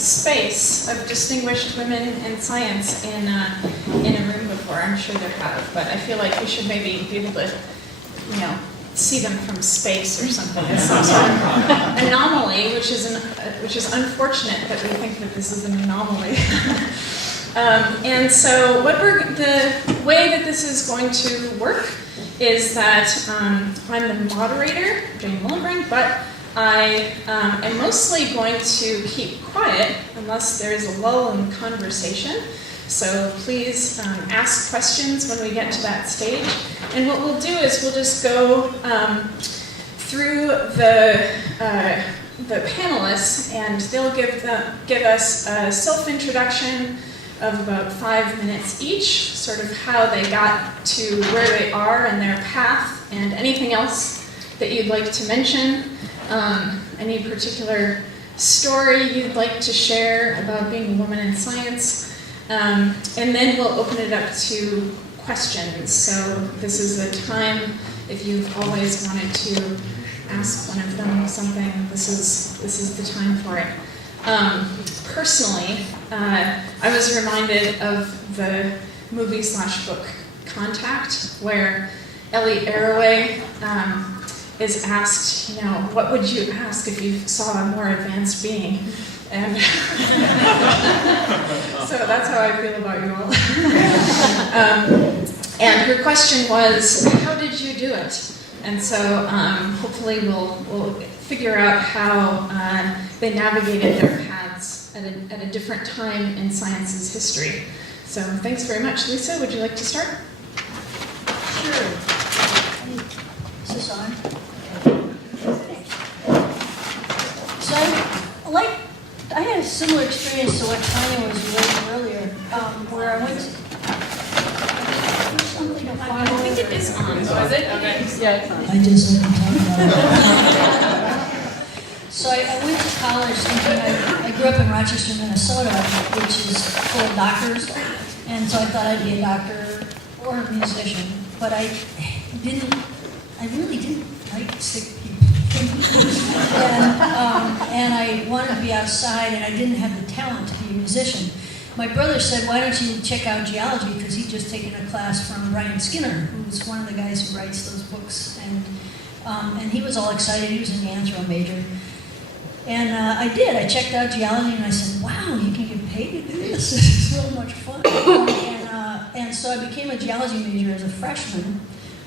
space of distinguished women in science in a room before. I'm sure there have, but I feel like we should maybe be able to, see them from space or something. It's some sort of anomaly, which is unfortunate that we think that this is an anomaly. And so the way that this is going to work is that I'm the moderator, Jane Willenbrink, but I am mostly going to keep quiet unless there's a lull in conversation. So please ask questions when we get to that stage. And what we'll do is we'll just go through the panelists, and they'll give us a self-introduction of about 5 minutes each, sort of how they got to where they are in their path, and anything else that you'd like to mention, any particular story you'd like to share about being a woman in science, and then we'll open it up to questions. So this is a time, if you've always wanted to ask one of them something, this is the time for it. Personally, I was reminded of the movie/book Contact, where Ellie Arroway is asked, what would you ask if you saw a more advanced being? And so that's how I feel about you all. And her question was, how did you do it? And so hopefully we'll figure out how they navigated their paths at a different time in science's history. So thanks very much. Lisa, would you like to start? Sure. Is this on? So I had a similar experience to what Tanya was relating earlier, where I went to something to find. I think it is on. So is it? Okay. Yeah, it's on. I just let them talk about it. So I went to college thinking I grew up in Rochester, Minnesota, which is full of doctors, and so I thought I'd be a doctor or a musician, but I really didn't like sick people. And I wanted to be outside, and I didn't have the talent to be a musician. My brother said, why don't you check out geology, because he'd just taken a class from Brian Skinner, who's one of the guys who writes those books, and he was all excited. He was an anthro major. And I did. I checked out geology, and I said, wow, you can get paid to do this? This is so much fun. And so I became a geology major as a freshman.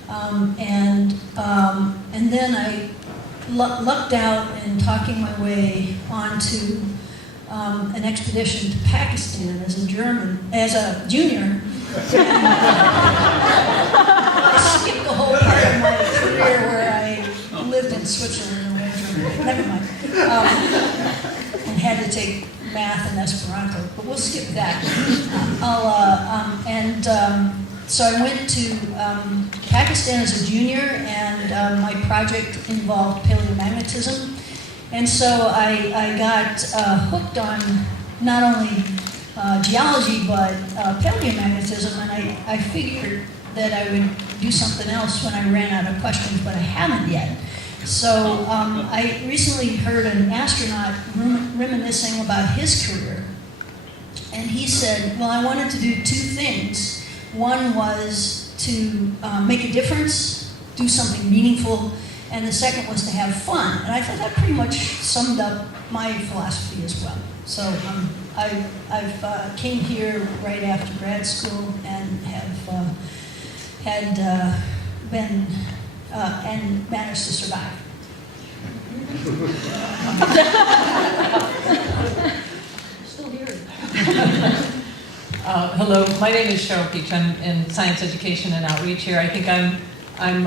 And then I lucked out in talking my way onto an expedition to Pakistan as a junior. I skipped the whole part of my career where I lived in Switzerland. Never mind. And had to take math and Esperanto, but we'll skip that. So I went to Pakistan as a junior, and my project involved paleomagnetism. And so I got hooked on not only geology, but paleomagnetism, and I figured that I would do something else when I ran out of questions, but I haven't yet. So I recently heard an astronaut reminiscing about his career, and he said, well, I wanted to do two things. One was to make a difference, do something meaningful, and the second was to have fun. And I thought that pretty much summed up my philosophy as well. So I've came here right after grad school and have been and managed to survive. Still here. Hello, my name is Cheryl Peach. I'm in science education and outreach here. I think I'm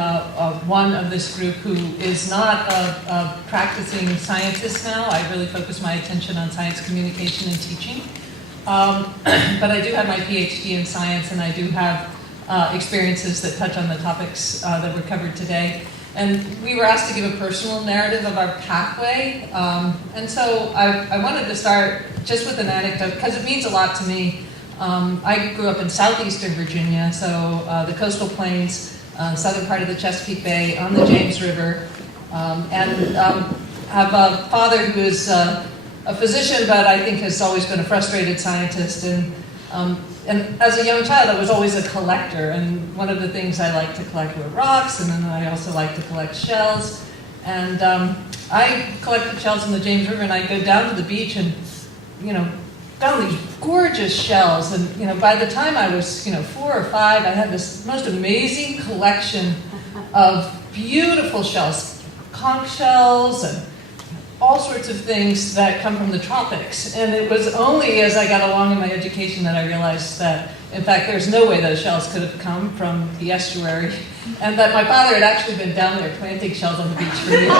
one of this group who is not a practicing scientist now. I really focus my attention on science communication and teaching. But I do have my PhD in science, and I do have experiences that touch on the topics that were covered today. And we were asked to give a personal narrative of our pathway. And so I wanted to start just with an anecdote, because it means a lot to me. I grew up in southeastern Virginia, so the coastal plains, southern part of the Chesapeake Bay, on the James River, and have a father who is a physician, but I think has always been a frustrated scientist. And as a young child, I was always a collector. And one of the things I liked to collect were rocks, and then I also liked to collect shells. And I collected shells in the James River, and I'd go down to the beach and, found these gorgeous shells. And, by the time I was, 4 or 5, I had this most amazing collection of beautiful shells, conch shells and all sorts of things that come from the tropics. And it was only as I got along in my education that I realized that, in fact, there's no way those shells could have come from the estuary, and that my father had actually been down there planting shells on the beach for years.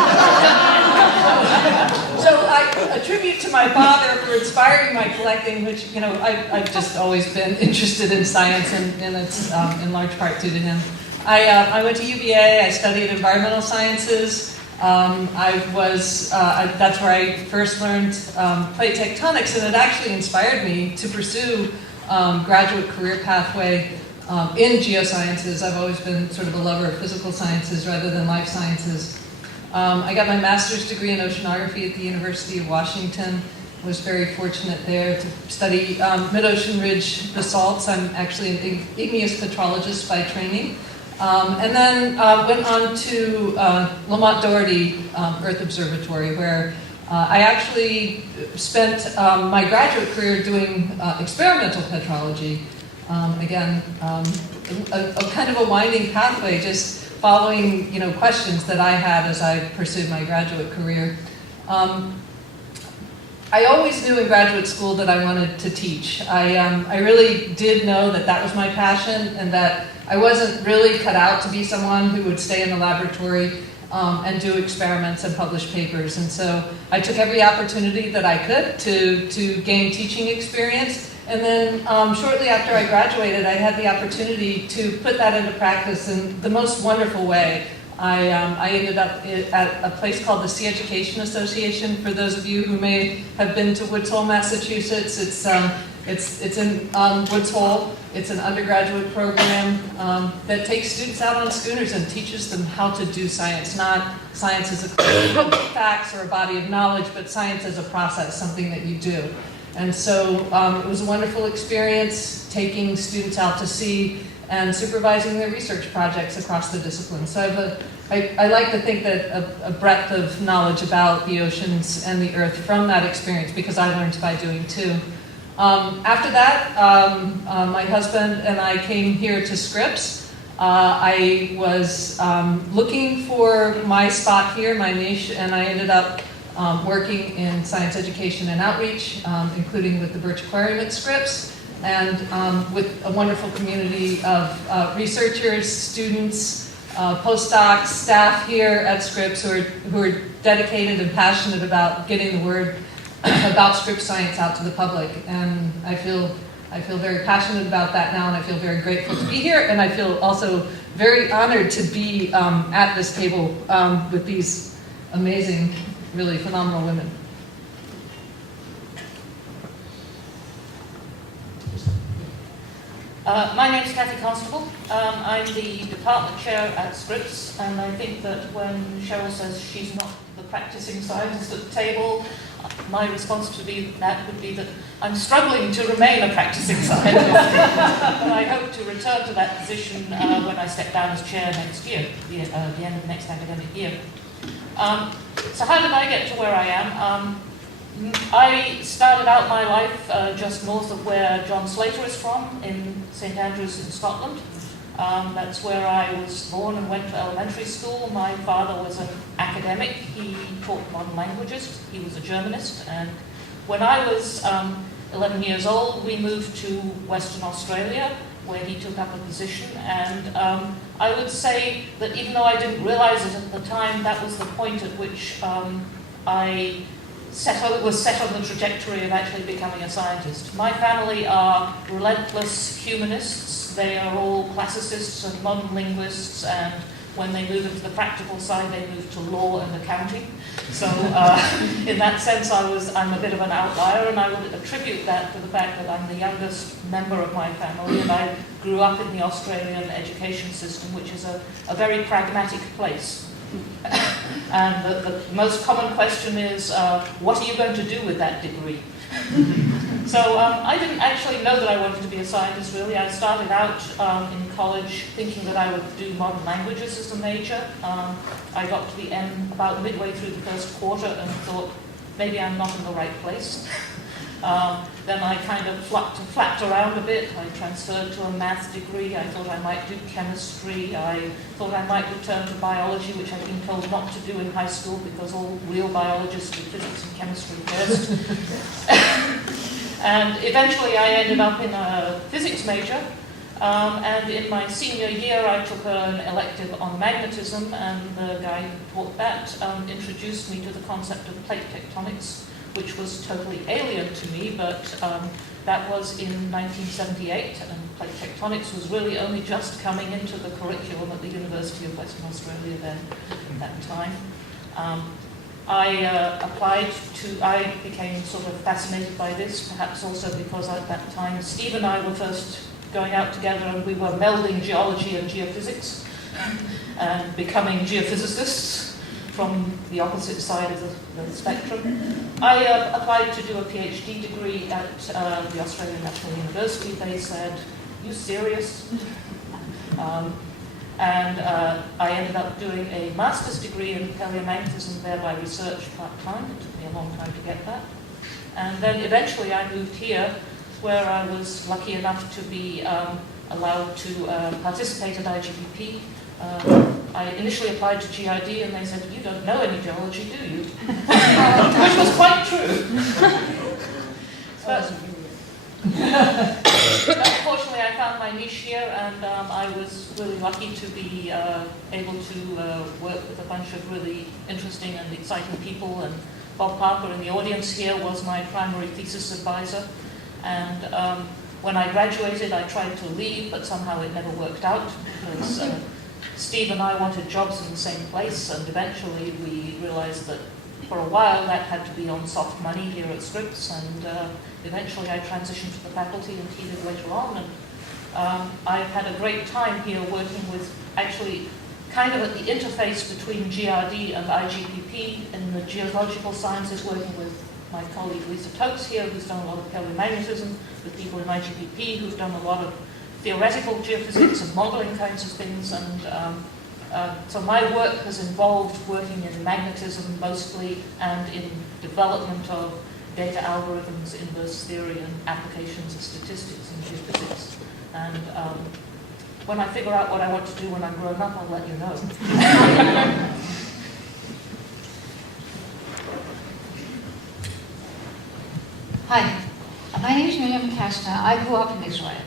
So I attribute to my father for inspiring my collecting, which, I've just always been interested in science, and it's in large part due to him. I went to UVA, I studied environmental sciences. That's where I first learned plate tectonics, and it actually inspired me to pursue graduate career pathway in geosciences. I've always been sort of a lover of physical sciences rather than life sciences. I got my master's degree in oceanography at the University of Washington. Was very fortunate there to study mid-ocean ridge basalts. I'm actually an igneous petrologist by training. And then went on to Lamont Doherty Earth Observatory, where I actually spent my graduate career doing experimental petrology. Again, a kind of a winding pathway, just following questions that I had as I pursued my graduate career. I always knew in graduate school that I wanted to teach. I really did know that that was my passion, and that I wasn't really cut out to be someone who would stay in the laboratory and do experiments and publish papers. And so I took every opportunity that I could to gain teaching experience. And then shortly after I graduated, I had the opportunity to put that into practice in the most wonderful way. I ended up at a place called the Sea Education Association. For those of you who may have been to Woods Hole, Massachusetts, it's in Woods Hole. It's an undergraduate program that takes students out on schooners and teaches them how to do science. Not science as a collection of facts or a body of knowledge, but science as a process, something that you do. And so it was a wonderful experience taking students out to sea and supervising their research projects across the discipline. So I like to think that a breadth of knowledge about the oceans and the earth from that experience, because I learned by doing too. After that, my husband and I came here to Scripps. I was looking for my spot here, my niche, and I ended up working in science education and outreach, including with the Birch Aquarium at Scripps, and with a wonderful community of researchers, students, postdocs, staff here at Scripps who are dedicated and passionate about getting the word about Scripps science out to the public. And I feel very passionate about that now, and I feel very grateful to be here, and I feel also very honored to be at this table with these amazing, really phenomenal women. My name's Cathy Constable. I'm the department chair at Scripps, and I think that when Cheryl says she's not the practicing scientist at the table, my response to that would be that I'm struggling to remain a practicing scientist, but I hope to return to that position when I step down as chair next year, the end of next academic year. So how did I get to where I am? I started out my life just north of where John Slater is from, in St Andrews in Scotland. That's where I was born and went to elementary school. My father was an academic. He taught modern languages. He was a Germanist. And when I was 11 years old, we moved to Western Australia, where he took up a position. And I would say that even though I didn't realize it at the time, that was the point at which I was set on the trajectory of actually becoming a scientist. My family are relentless humanists. They are all classicists and modern linguists, and when they move into the practical side, they move to law and accounting. So in that sense, I'm a bit of an outlier, and I would attribute that to the fact that I'm the youngest member of my family, and I grew up in the Australian education system, which is a very pragmatic place. And the most common question is, what are you going to do with that degree? So I didn't actually know that I wanted to be a scientist, really. I started out in college thinking that I would do modern languages as a major. I got to the end about midway through the first quarter and thought, maybe I'm not in the right place. Then I kind of flapped around a bit. I transferred to a math degree. I thought I might do chemistry. I thought I might return to biology, which I'd been told not to do in high school because all real biologists do physics and chemistry first. And eventually I ended up in a physics major. And in my senior year, I took an elective on magnetism, and the guy who taught that introduced me to the concept of plate tectonics, which was totally alien to me, but that was in 1978, and plate tectonics was really only just coming into the curriculum at the University of Western Australia then, at that time. I became sort of fascinated by this, perhaps also because at that time Steve and I were first going out together and we were melding geology and geophysics and becoming geophysicists from the opposite side of the spectrum. I applied to do a PhD degree at the Australian National University. They said, "You serious?" And I ended up doing a master's degree in paleomagnetism there by research part-time. It took me a long time to get that. And then eventually I moved here, where I was lucky enough to be allowed to participate at IGPP. I initially applied to GID and they said, "You don't know any geology, do you?" Which was quite true. But fortunately I found my niche here, and I was really lucky to be able to work with a bunch of really interesting and exciting people. And Bob Parker in the audience here was my primary thesis advisor. And when I graduated, I tried to leave, but somehow it never worked out because Steve and I wanted jobs in the same place, and eventually we realized that for a while that had to be on soft money here at Scripps, and eventually I transitioned to the faculty and he did later on. And I've had a great time here working with, actually kind of at the interface between GRD and IGPP in the geological sciences, working with my colleague Lisa Tauxe here, who's done a lot of paleomagnetism, with people in IGPP who've done a lot of theoretical geophysics and modeling kinds of things. And so my work has involved working in magnetism mostly, and in development of data algorithms, inverse theory, and applications of statistics in geophysics. And when I figure out what I want to do when I'm grown up, I'll let you know. Hi, my name is Miriam Kastner. I grew up in Israel,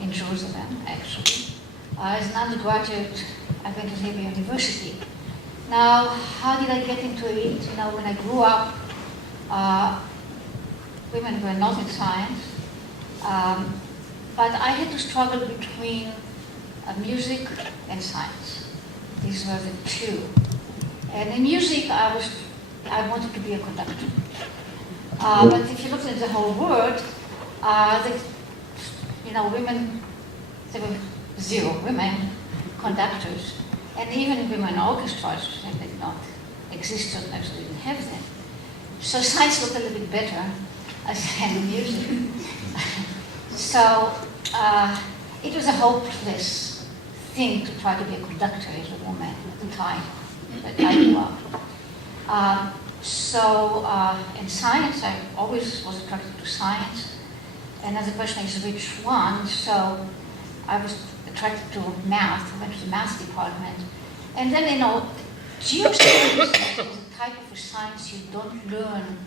in Jerusalem, actually. As an undergraduate, I went to Hebrew University. Now, how did I get into it? You know, when I grew up, women were not in science, but I had to struggle between music and science. These were the two. And in music, I wanted to be a conductor. But if you look at the whole world, women, there were 0 women conductors, and even women orchestras did not exist, or actually didn't have them. So science looked a little bit better than music. So it was a hopeless thing to try to be a conductor as a woman at the time that I grew up. So in science, I always was attracted to science. And the question is, which one? So I was attracted to math. I went to the math department. And then, geoscience is a type of a science you don't learn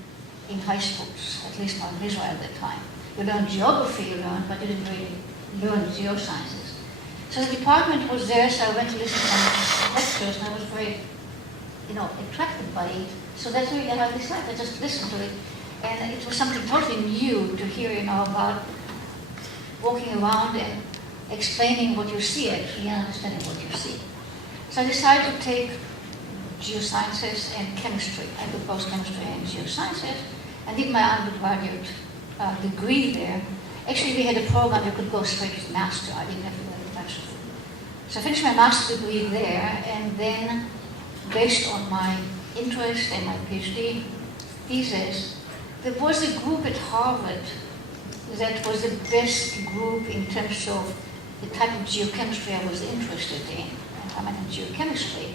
in high schools, at least not in Israel at that time. You learn geography, but you didn't really learn geosciences. So the department was there, so I went to listen to some lectures, and I was very, attracted by it. So that's really how I decided. I just listened to it. And it was something totally new to hear, about walking around and explaining what you see, actually, and understanding what you see. So I decided to take geosciences and chemistry. I did both chemistry and geosciences, and did my undergraduate degree there. Actually, we had a program you could go straight to master. I didn't have to go to bachelor. So I finished my master's degree there, and then based on my interest and my PhD thesis, there was a group at Harvard that was the best group in terms of the type of geochemistry I was interested in. And I meant in geochemistry,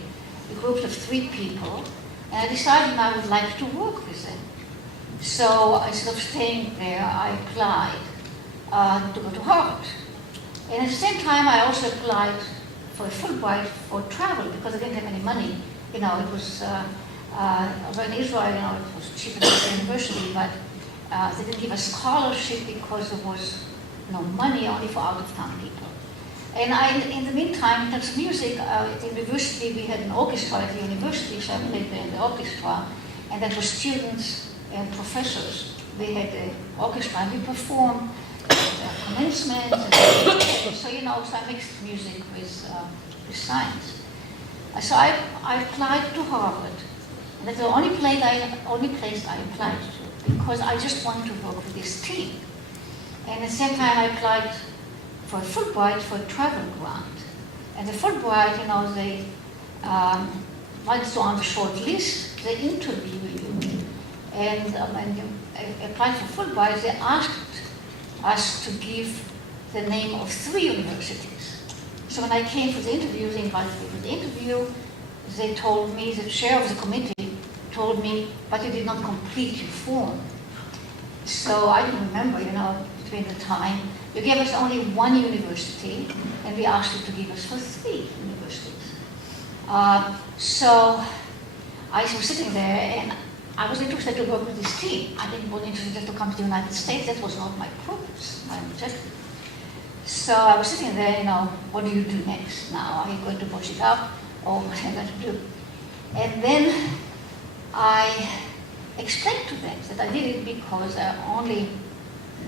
a group of 3 people, and I decided I would like to work with them. So instead of staying there, I applied to go to Harvard. And at the same time, I also applied for a Fulbright for travel because I didn't have any money. You know, it was over in Israel, you know, it was cheaper than the university, but they didn't give a scholarship because there was no money, only for out-of-town people. And in the meantime, in terms of music, at the university, we had an orchestra at the university, so I played there in the orchestra, and that was students and professors. We had the orchestra, and we performed commencement, and so, you know, so I mixed music with science. So I applied to Harvard, and that's the only place I applied to, because I just wanted to work with this team. And at the same time, I applied for a Fulbright for a travel grant. And the Fulbright, you know, they, once you're on the short list, they interview you. And when you applied for Fulbright, they asked us to give the name of 3 universities. So when I came for the interview, they invited me for the interview. They told me, the chair of the committee told me, but you did not complete your form. So I didn't remember, you know, between the time. You gave us only 1 university, and we asked you to give us for 3 universities. So I was sitting there, and I was interested to work with this team. I didn't want interested to come to the United States. That was not my purpose, my objective. So I was sitting there, you know, what do you do next now? Are you going to push it up, or what am I going to do? And then I explained to them that I did it because I only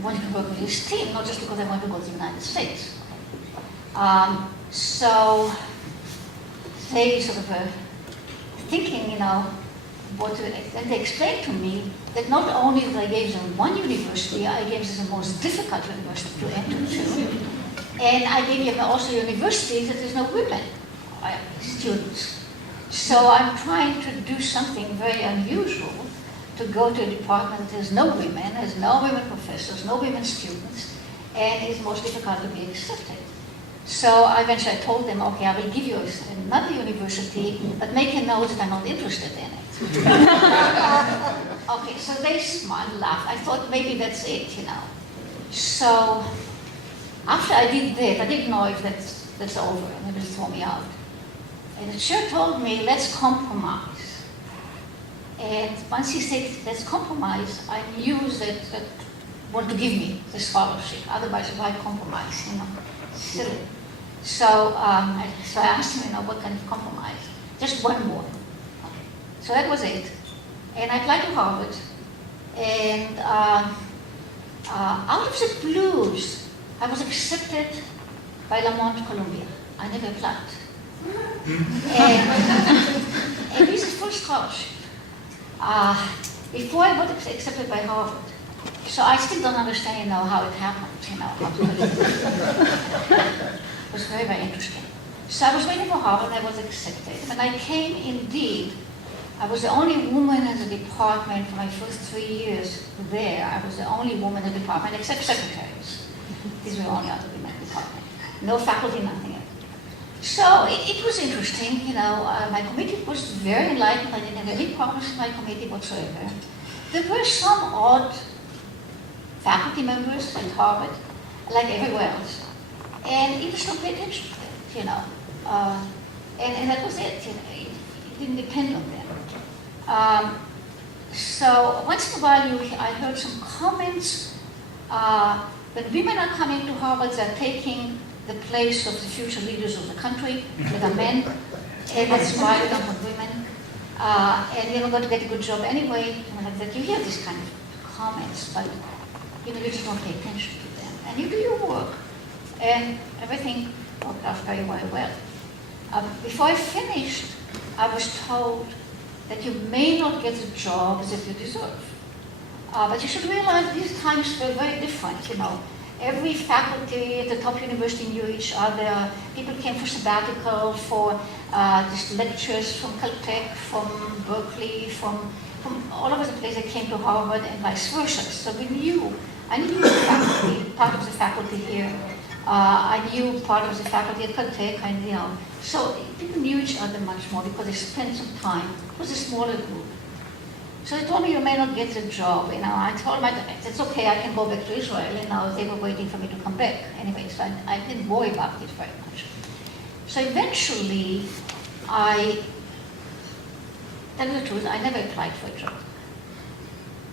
wanted to work with this team, not just because I wanted to go to the United States. So they sort of thinking, you know, and they explained to me that not only did I gave them 1 university, I gave them the most difficult university to enter to, and I gave them also universities that there's no women students. So I'm trying to do something very unusual, to go to a department that has no women, has no women professors, no women students, and it's most difficult to be accepted. So eventually I told them, okay, I will give you another university, but make a note that I'm not interested in it. Okay, so they smiled, laughed. I thought maybe that's it, you know. So after I did that, I didn't know if that's over, and they will throw me out. And the chair told me, let's compromise. And once he said, let's compromise, I knew that want to give me the scholarship. Otherwise, why compromise, you know, silly. So I asked him, you know, what kind of compromise? Just one more. Okay. So that was it. And I applied to Harvard. And out of the blues, I was accepted by Lamont Columbia. I never applied. And this is full scholarship. Before I got accepted by Harvard. So I still don't understand, you know, how it happened, you know. It was very, very interesting. So I was waiting for Harvard, and I was accepted. When I came, indeed, I was the only woman in the department for my first 3 years there. I was the only woman in the department, except secretaries. These were only other women in the department. No faculty, nothing else. So it was interesting, you know. My committee was very enlightened. I didn't have any problems with my committee whatsoever. There were some odd faculty members at Harvard, like everywhere else. And you just don't pay attention to them, you know. And that was it, you know. It didn't depend on them. So once in a while, I heard some comments. When women are coming to Harvard, they're taking the place of the future leaders of the country, that are men, and that's why we don't want women. And you're not going to get a good job anyway. That you hear these kind of comments, but you know, you just don't pay attention to them. And you do your work, and everything worked out very, very well. Before I finished, I was told that you may not get the jobs that you deserve. But you should realize these times were very different, you know. Every faculty at the top university knew each other. People came for sabbatical, for just lectures from Caltech, from Berkeley, from all over the place. They came to Harvard and vice versa. So I knew the faculty, part of the faculty here. I knew part of the faculty at Caltech, so people knew each other much more because they spent some time. It was a smaller group. So they told me, you may not get the job. I told them, it's okay, I can go back to Israel. They were waiting for me to come back. Anyway, so I didn't worry about it very much. So eventually, tell you the truth, I never applied for a job.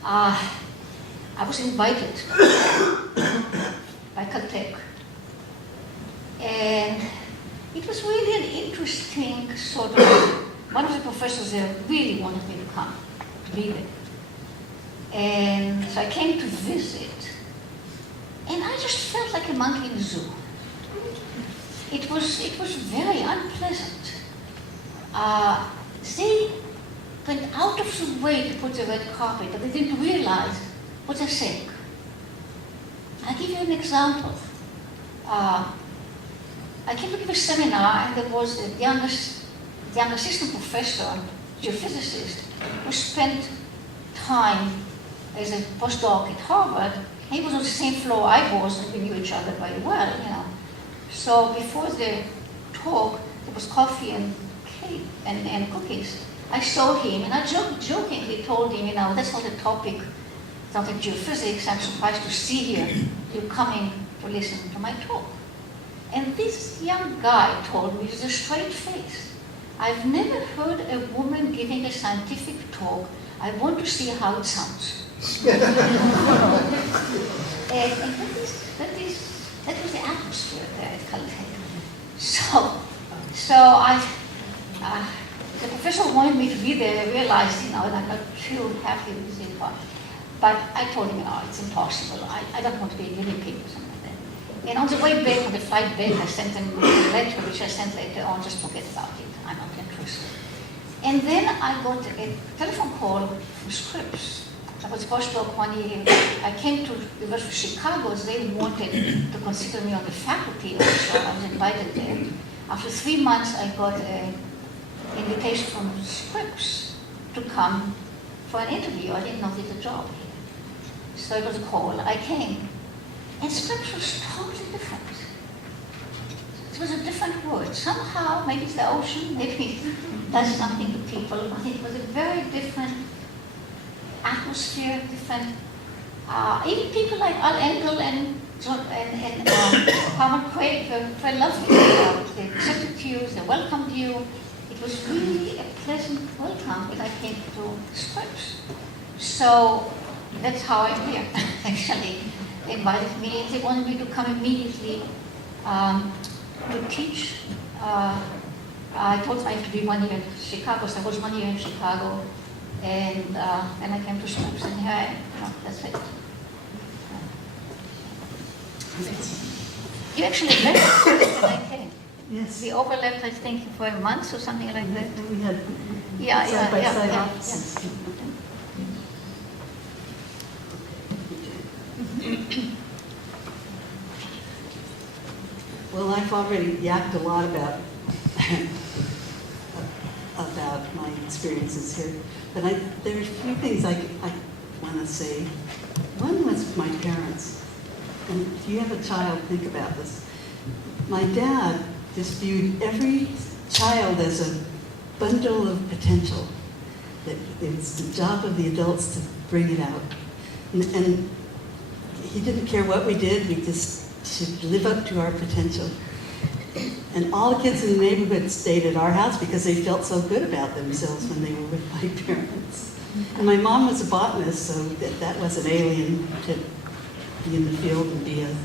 I was invited by Caltech. And it was really an interesting sort of, one of the professors there really wanted me to come, to be there. And so I came to visit, and I just felt like a monkey in the zoo. It was very unpleasant. They went out of the way to put the red carpet, but they didn't realize what they're saying. I'll give you an example. I came to give a seminar, and there was a young assistant professor, geophysicist, who spent time as a postdoc at Harvard. He was on the same floor I was, and we knew each other very well, So before the talk, there was coffee and cake and cookies. I saw him, and I jokingly told him, that's not a topic, it's not a geophysics. I'm surprised to see you coming to listen to my talk. And this young guy told me with a straight face, I've never heard a woman giving a scientific talk. I want to see how it sounds. and that was the atmosphere there at Caltech. The professor wanted me to be there. I realized, and I'm not too happy with this part. But I told him, it's impossible. I don't want to be a guinea pig or something like that. And on the way back, on the flight back, I sent him a letter, which I sent later on, just forget about it. I'm not interested. And then I got a telephone call from Scripps. I was postdoc 1 year. I came to the University of Chicago. They wanted to consider me on the faculty also. I was invited there. After 3 months, I got an invitation from Scripps to come for an interview. I didn't know there's a job here. So it was a call. I came. And Scripps was totally different. It was a different world. Somehow, maybe it's the ocean, maybe it does something to people. I think it was a very different atmosphere, different. Even people like Al Engel and Carmen Craig were very lovely. They accepted you, they welcomed you. It was really a pleasant welcome when I came to Scripps. So that's how I'm here, actually. They invited me, they wanted me to come immediately to teach. I told them I have to be 1 year in Chicago, so I was 1 year in Chicago. And I came to Scripps, and here I am. That's it. You actually left when I came. Yes. We overlapped, I think, for a month or something like that. And we had Yeah. offices. Well, I've already yapped a lot about my experiences here, but there are a few things I want to say. One was my parents. And if you have a child, think about this. My dad just viewed every child as a bundle of potential. That it's the job of the adults to bring it out. And he didn't care what we did, we just should live up to our potential. And all the kids in the neighborhood stayed at our house because they felt so good about themselves when they were with my parents. And my mom was a botanist, so that wasn't alien to be in the field and be a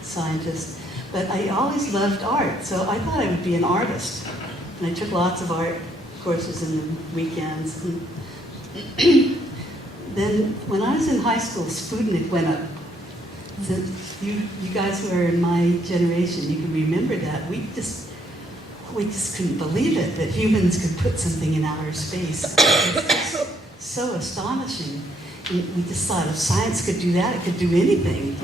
scientist. But I always loved art, so I thought I would be an artist. And I took lots of art courses in the weekends. And then when I was in high school, Sputnik went up. So you guys who are in my generation, you can remember that. We just couldn't believe it, that humans could put something in outer space. It was just so astonishing. And we just thought if science could do that, it could do anything,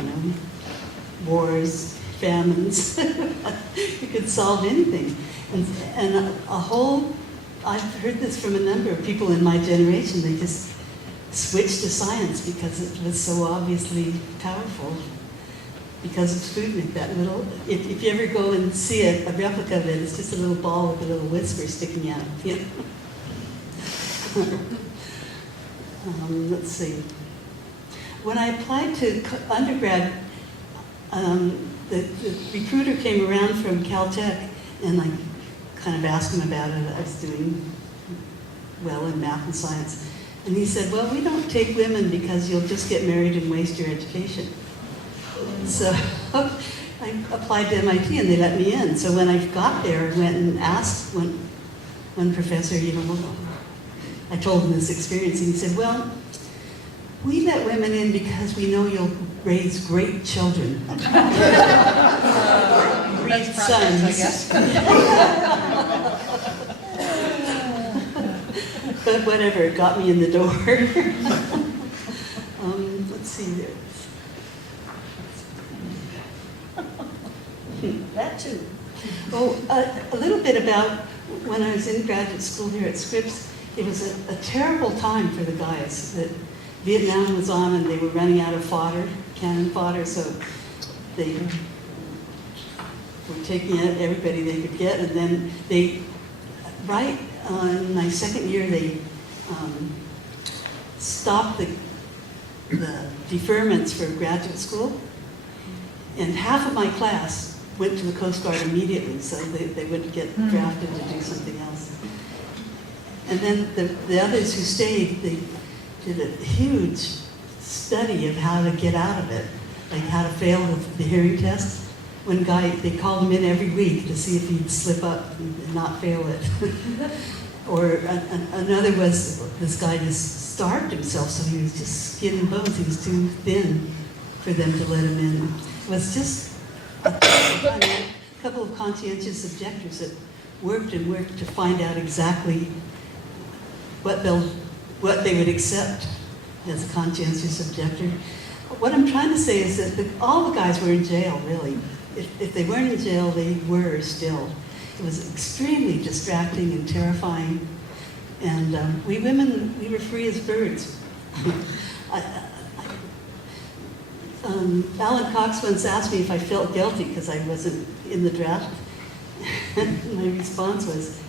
wars, famines. You could solve anything. And I've heard this from a number of people in my generation. They just switched to science because it was so obviously powerful. Because of Sputnik, that little, if you ever go and see a replica of it, it's just a little ball with a little whisper sticking out. You know? Let's see. When I applied to undergrad, the recruiter came around from Caltech, and I kind of asked him about it. I was doing well in math and science. And he said, well, we don't take women because you'll just get married and waste your education. So I applied to MIT and they let me in. So when I got there, I went and asked one professor, I told him this experience, and he said, well, we let women in because we know you'll raise great children. Great sons, I guess. But whatever, it got me in the door. Let's see there. That too. Oh, a little bit about when I was in graduate school here at Scripps. It was a terrible time for the guys. That Vietnam was on and they were running out of fodder, cannon fodder, so they were taking out everybody they could get. And then they, right in my second year, they stopped the deferments for graduate school. And half of my class went to the Coast Guard immediately, so they wouldn't get drafted to do something else. And then the others who stayed, they did a huge study of how to get out of it, like how to fail the hearing test. One guy, they called him in every week to see if he'd slip up and not fail it. Or another was, this guy just starved himself, so he was just skin and bones. He was too thin for them to let him in. It was just a couple of conscientious objectors that worked and worked to find out exactly what they would accept as a conscientious objector. What I'm trying to say is that all the guys were in jail, really. If they weren't in jail, they were still. It was extremely distracting and terrifying. And we women, we were free as birds. Alan Cox once asked me if I felt guilty because I wasn't in the draft. My response was,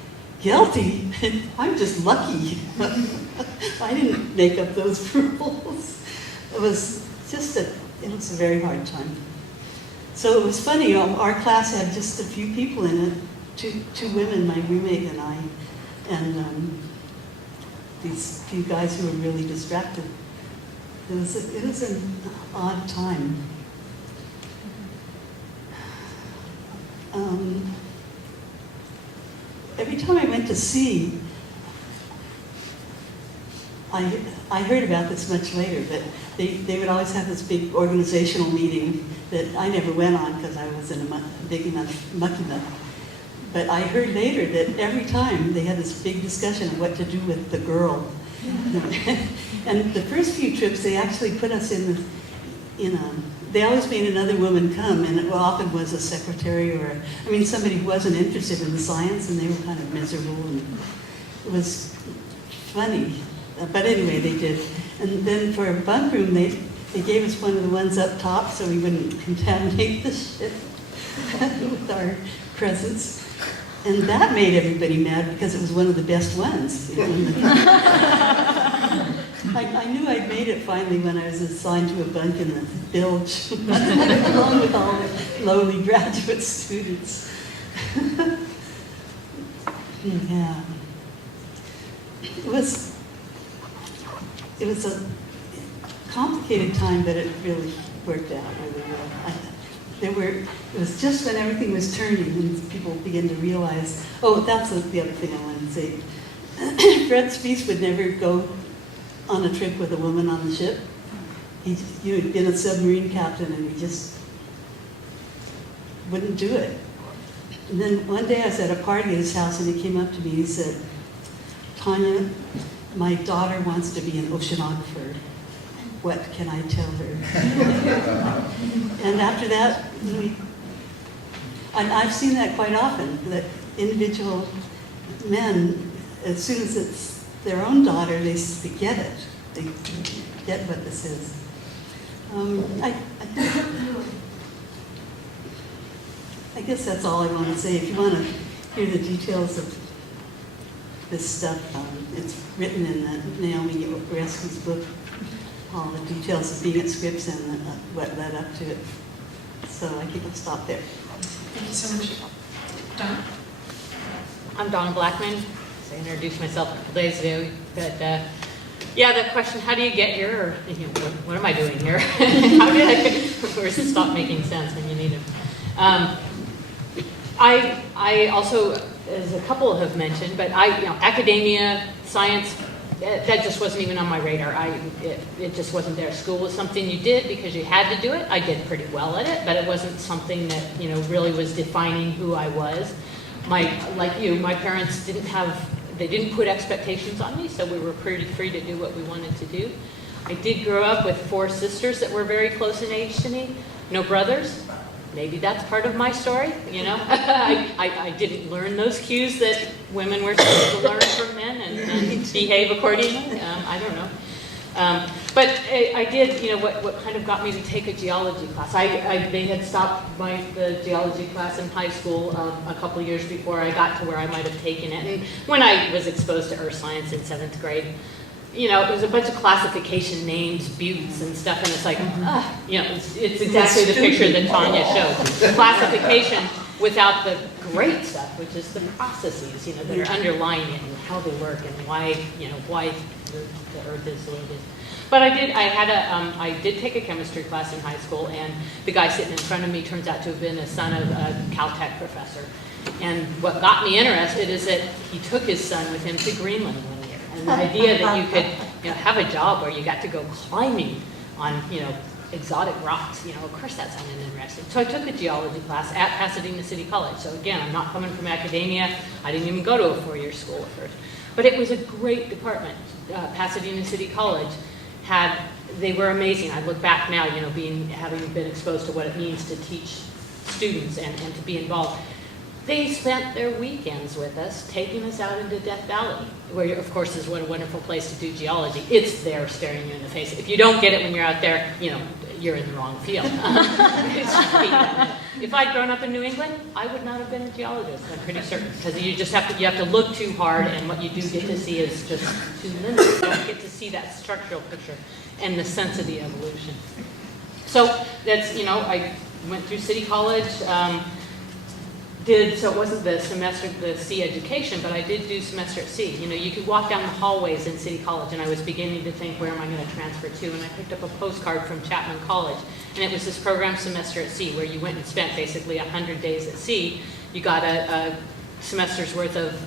guilty? I'm just lucky. I didn't make up those rules. It was a very hard time. So it was funny, our class had just a few people in it, two women, my roommate and I, and these few guys who were really distracted. It was an odd time. Every time I went to sea, I heard about this much later, but they would always have this big organizational meeting that I never went on because I wasn't big enough, mucky enough. But I heard later that every time they had this big discussion of what to do with the girl. And the first few trips, they actually put us they always made another woman come, and it often was a secretary or, somebody who wasn't interested in the science, and they were kind of miserable, and it was funny. But anyway, they did. And then for a bunk room, they gave us one of the ones up top so we wouldn't contaminate the ship with our presence. And that made everybody mad because it was one of the best ones. I knew I'd made it finally when I was assigned to a bunk in the bilge, along with all the lowly graduate students. Yeah. It was a complicated time, but it really worked out really well. It was just when everything was turning and people began to realize, that's the other thing I wanted to say. Fred Spies would never go on a trip with a woman on the ship. He'd been a submarine captain and he just wouldn't do it. And then one day I was at a party at his house and he came up to me and he said, Tanya, my daughter wants to be an oceanographer. What can I tell her? And after that, and I've seen that quite often, that individual men, as soon as it's their own daughter, they get it. They get what this is. I guess that's all I want to say. If you want to hear the details of this stuff, it's written in the Naomi Rescue's book, all the details of being at Scripps and what led up to it. So I think I'll stop there. Thank you so much. Donna? I'm Donna Blackman. So I introduced myself a couple days ago. But yeah, the question, how do you get here? Or what am I doing here? How did I, or does it stop making sense when you need it? I also, as a couple have mentioned, but academia, science, that just wasn't even on my radar. It just wasn't there. School was something you did because you had to do it. I did pretty well at it, but it wasn't something that really was defining who I was. Like you, my parents they didn't put expectations on me, so we were pretty free to do what we wanted to do. I did grow up with 4 sisters that were very close in age to me, no brothers. Maybe that's part of my story, I didn't learn those cues that women were supposed to learn from men and behave accordingly. I don't know. But I did, what kind of got me to take a geology class. They had stopped the geology class in high school a couple years before I got to where I might have taken it. And when I was exposed to earth science in 7th grade, it was a bunch of classification names, buttes and stuff, and it's like, it's exactly the picture that Tanya showed. Classification without the great stuff, which is the processes, that are underlying it and how they work and why the earth is the way it is. But I did take a chemistry class in high school, and the guy sitting in front of me turns out to have been a son of a Caltech professor. And what got me interested is that he took his son with him to Greenland one year. And the idea that you could have a job where you got to go climbing on exotic rocks, of course that sounded interesting. So I took a geology class at Pasadena City College. So again, I'm not coming from academia. I didn't even go to a 4-year school at first. But it was a great department. Pasadena City College they were amazing. I look back now, having been exposed to what it means to teach students and to be involved. They spent their weekends with us, taking us out into Death Valley, where, of course, is what a wonderful place to do geology. It's there staring you in the face. If you don't get it when you're out there, you're in the wrong field. If I'd grown up in New England, I would not have been a geologist, I'm pretty certain, because you have to look too hard, and what you do get to see is just too limited. You don't get to see that structural picture and the sense of the evolution. So that's, I went through City College, so it wasn't the C education, but I did do semester at C. You could walk down the hallways in City College, and I was beginning to think, where am I going to transfer to? And I picked up a postcard from Chapman College, and it was this program semester at C, where you went and spent basically 100 days at sea. You got a semester's worth of,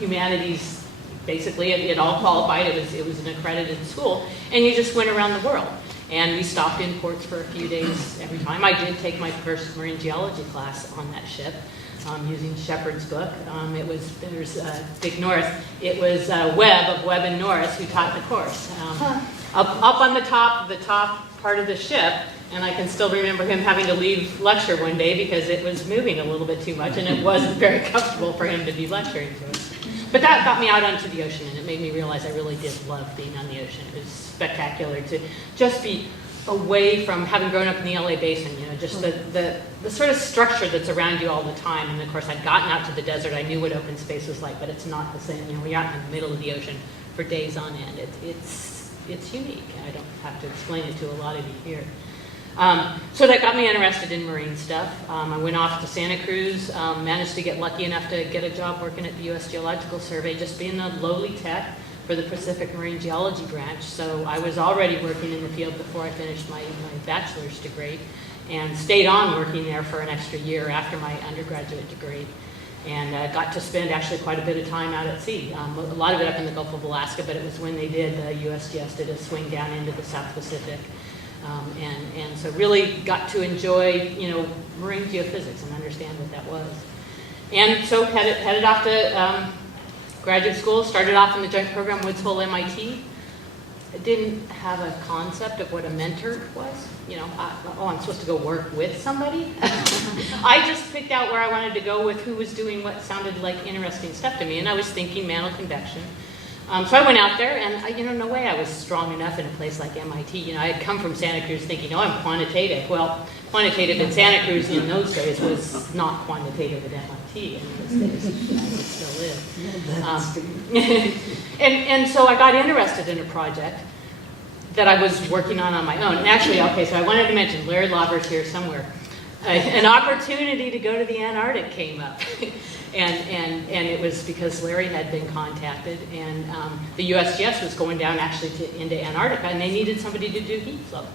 humanities. Basically, it all qualified. It was an accredited school, and you just went around the world. And we stopped in ports for a few days every time. I did take my first marine geology class on that ship using Shepard's book. There's Big North. It was Webb of Webb and Norris who taught the course. Up on the top part of the ship, and I can still remember him having to leave lecture one day because it was moving a little bit too much, and it wasn't very comfortable for him to be lecturing to us. But that got me out onto the ocean, and it made me realize I really did love being on the ocean. It was spectacular to just be away from having grown up in the LA basin, just the sort of structure that's around you all the time. And of course, I'd gotten out to the desert. I knew what open space was like, but it's not the same. We're out in the middle of the ocean for days on end. It's unique. I don't have to explain it to a lot of you here. So that got me interested in marine stuff. I went off to Santa Cruz, managed to get lucky enough to get a job working at the U.S. Geological Survey, just being a lowly tech for the Pacific Marine Geology branch. So I was already working in the field before I finished my bachelor's degree, and stayed on working there for an extra year after my undergraduate degree. And got to spend actually quite a bit of time out at sea. A lot of it up in the Gulf of Alaska, but it was when they did, USGS did a swing down into the South Pacific. And so really got to enjoy, marine geophysics and understand what that was. And so headed off to graduate school, started off in the joint program Woods Hole MIT. didn't have a concept of what a mentor was. You know, I'm supposed to go work with somebody. I just picked out where I wanted to go with who was doing what sounded like interesting stuff to me, and I was thinking mantle convection. So I went out there, and no way I was strong enough in a place like MIT. You know, I had come from Santa Cruz thinking, I'm quantitative. Well, quantitative in Santa Cruz in those days was not quantitative at MIT in those days. It still is. And so I got interested in a project that I was working on my own. And actually, okay, so I wanted to mention, Larry Lauber's here somewhere. An opportunity to go to the Antarctic came up. And it was because Larry had been contacted, and the USGS was going down actually into Antarctica, and they needed somebody to do heat flow.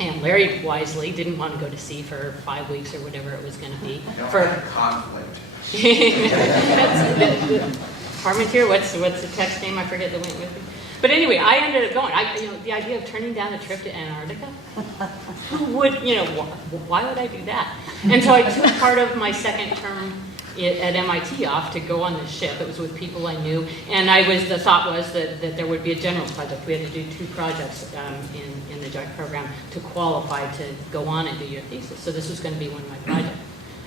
And Larry wisely didn't want to go to sea for 5 weeks or whatever it was going to be. For conflict. Parmentier, what's the text name? I forget that went with me. But anyway, I ended up going. The idea of turning down a trip to Antarctica, who would, why would I do that? And so I took part of my second term at MIT off to go on this ship. It was with people I knew, and the thought was that there would be a general project. We had to do 2 projects in the joint program to qualify to go on and do your thesis. So this was going to be one of my projects.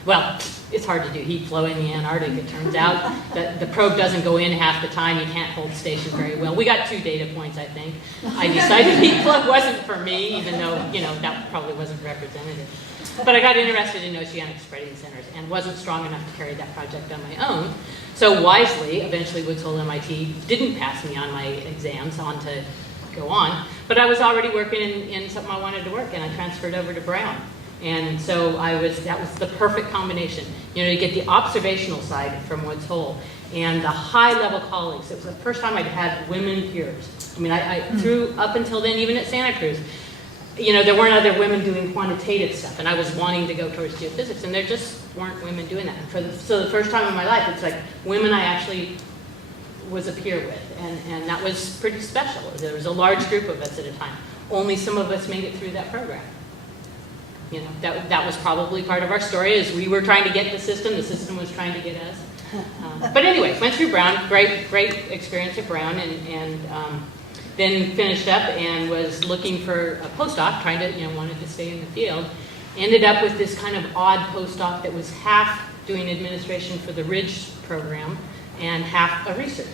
Well, it's hard to do heat flow in the Antarctic. It turns out that the probe doesn't go in half the time. You can't hold station very well. We got 2 data points, I think. I decided heat flow wasn't for me, even though, that probably wasn't representative. But I got interested in oceanic spreading centers and wasn't strong enough to carry that project on my own. So wisely, eventually Woods Hole MIT didn't pass me on my exams on to go on. But I was already working in something I wanted to work in. I transferred over to Brown. And so that was the perfect combination. You get the observational side from Woods Hole and the high-level colleagues. It was the first time I'd had women peers. I mean, I through up until then, even at Santa Cruz, there weren't other women doing quantitative stuff, and I was wanting to go towards geophysics, and there just weren't women doing that. So the first time in my life, it's like women I actually was a peer with, and that was pretty special. There was a large group of us at a time. Only some of us made it through that program. That was probably part of our story, is we were trying to get the system was trying to get us. But anyway, went through Brown, great experience at Brown, and then finished up and was looking for a postdoc, trying to, wanted to stay in the field. Ended up with this kind of odd postdoc that was half doing administration for the Ridge program and half a research.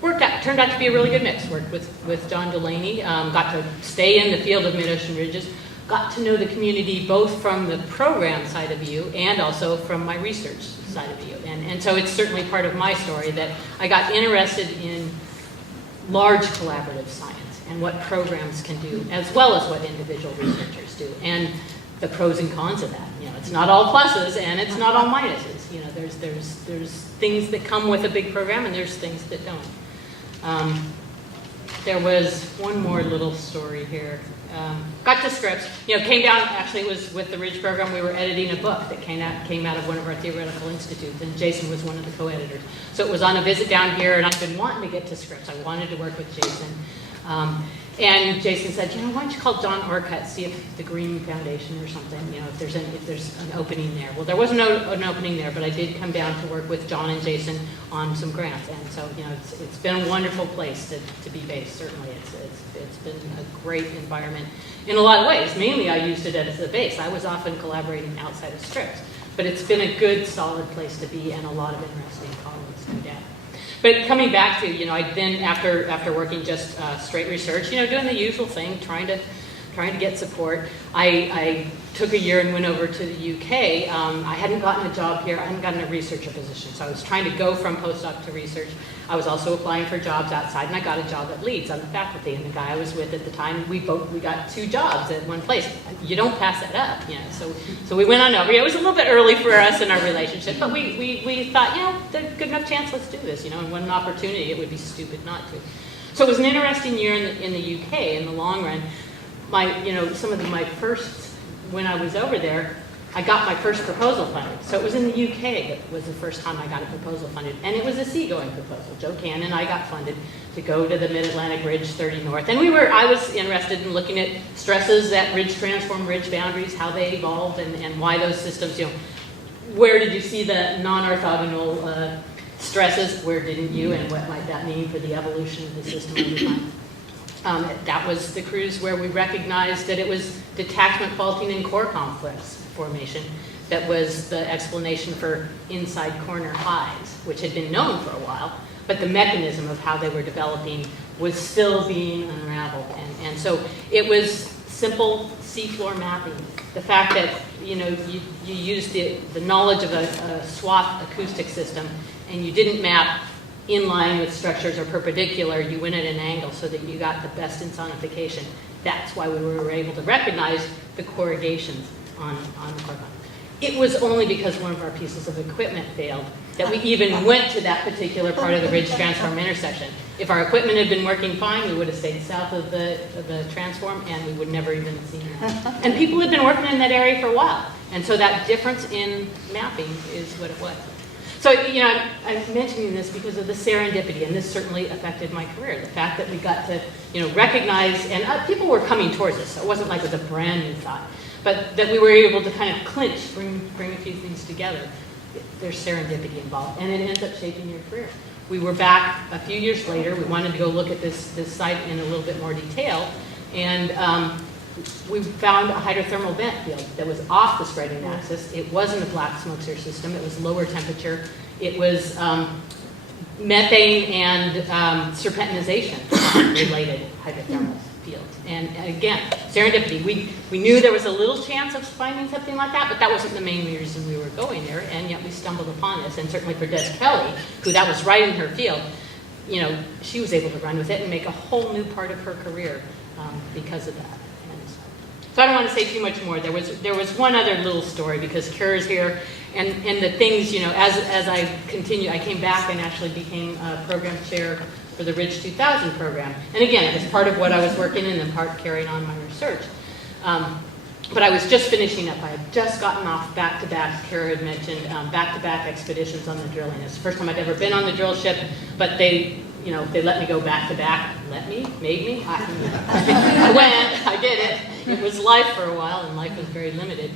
Turned out to be a really good mix. Worked with John Delaney, got to stay in the field of mid-ocean ridges, got to know the community both from the program side of view and also from my research side of view. And so it's certainly part of my story that I got interested in large collaborative science and what programs can do, as well as what individual researchers do, and the pros and cons of that. It's not all pluses and it's not all minuses. There's things that come with a big program and there's things that don't. There was one more little story here. Got to Scripps. Came down, actually it was with the Ridge program, we were editing a book that came out of one of our theoretical institutes, and Jason was one of the co-editors. So it was on a visit down here, and I've been wanting to get to Scripps. I wanted to work with Jason. And Jason said, why don't you call John Orcutt, see if the Green Foundation or something, if there's an opening there. Well, there wasn't an opening there, but I did come down to work with John and Jason on some grants. And so, it's been a wonderful place to be based, certainly. It's been a great environment in a lot of ways. Mainly I used it as a base. I was often collaborating outside of Scripps. But it's been a good, solid place to be, and a lot of interesting colleagues, no doubt. But coming back to, I then, after working just straight research, doing the usual thing, trying to get support, I took a year and went over to the UK. I hadn't gotten a job here. I hadn't gotten a researcher position. So I was trying to go from postdoc to research. I was also applying for jobs outside, and I got a job at Leeds on the faculty. And the guy I was with at the time, we got 2 jobs at one place. You don't pass that up, So we went on over. It was a little bit early for us in our relationship, but we thought, there's a good enough chance, let's do this, and when an opportunity, it would be stupid not to. So it was an interesting year in the UK in the long run. My first, when I was over there, I got my first proposal funded. So it was in the UK that was the first time I got a proposal funded. And it was a seagoing proposal. Joe Cannon and I got funded to go to the Mid-Atlantic Ridge 30 North. And I was interested in looking at stresses that ridge transform ridge boundaries, how they evolved, and why those systems, where did you see the non-orthogonal stresses, where didn't you, and what might that mean for the evolution of the system over time. That was the cruise where we recognized that it was detachment faulting and core complex formation that was the explanation for inside corner highs, which had been known for a while, but the mechanism of how they were developing was still being unraveled. And so it was simple seafloor mapping. The fact that you used the knowledge of a swath acoustic system, and you didn't map in line with structures or perpendicular, you went at an angle so that you got the best insonification. That's why we were able to recognize the corrugations on the core. It was only because one of our pieces of equipment failed that we even went to that particular part of the ridge transform intersection. If our equipment had been working fine, we would have stayed south of the transform, and we would never even seen that. And people had been working in that area for a while, and so that difference in mapping is what it was. So, I'm mentioning this because of the serendipity, and this certainly affected my career. The fact that we got to, recognize, and people were coming towards us, so it wasn't like it was a brand new thought, but that we were able to kind of clinch, bring a few things together. There's serendipity involved, and it ends up shaping your career. We were back a few years later. We wanted to go look at this site in a little bit more detail, and we found a hydrothermal vent field that was off the spreading axis. It wasn't a black smoke sear system. It was lower temperature. It was methane and serpentinization related hydrothermal fields. And again, serendipity. We knew there was a little chance of finding something like that, but that wasn't the main reason we were going there, and yet we stumbled upon this. And certainly for Des Kelly, who that was right in her field, she was able to run with it and make a whole new part of her career because of that. So I don't want to say too much more. There was one other little story because Kara's here, and the things, as I continue, I came back and actually became a program chair for the Ridge 2000 program. And again, it was part of what I was working in and part carrying on my research. But I was just finishing up. I had just gotten off back-to-back, Kara had mentioned, back-to-back expeditions on the drilling. It's the first time I'd ever been on the drill ship, but they let me go back-to-back. Made me. I went, I did it. It was life for a while, and life was very limited.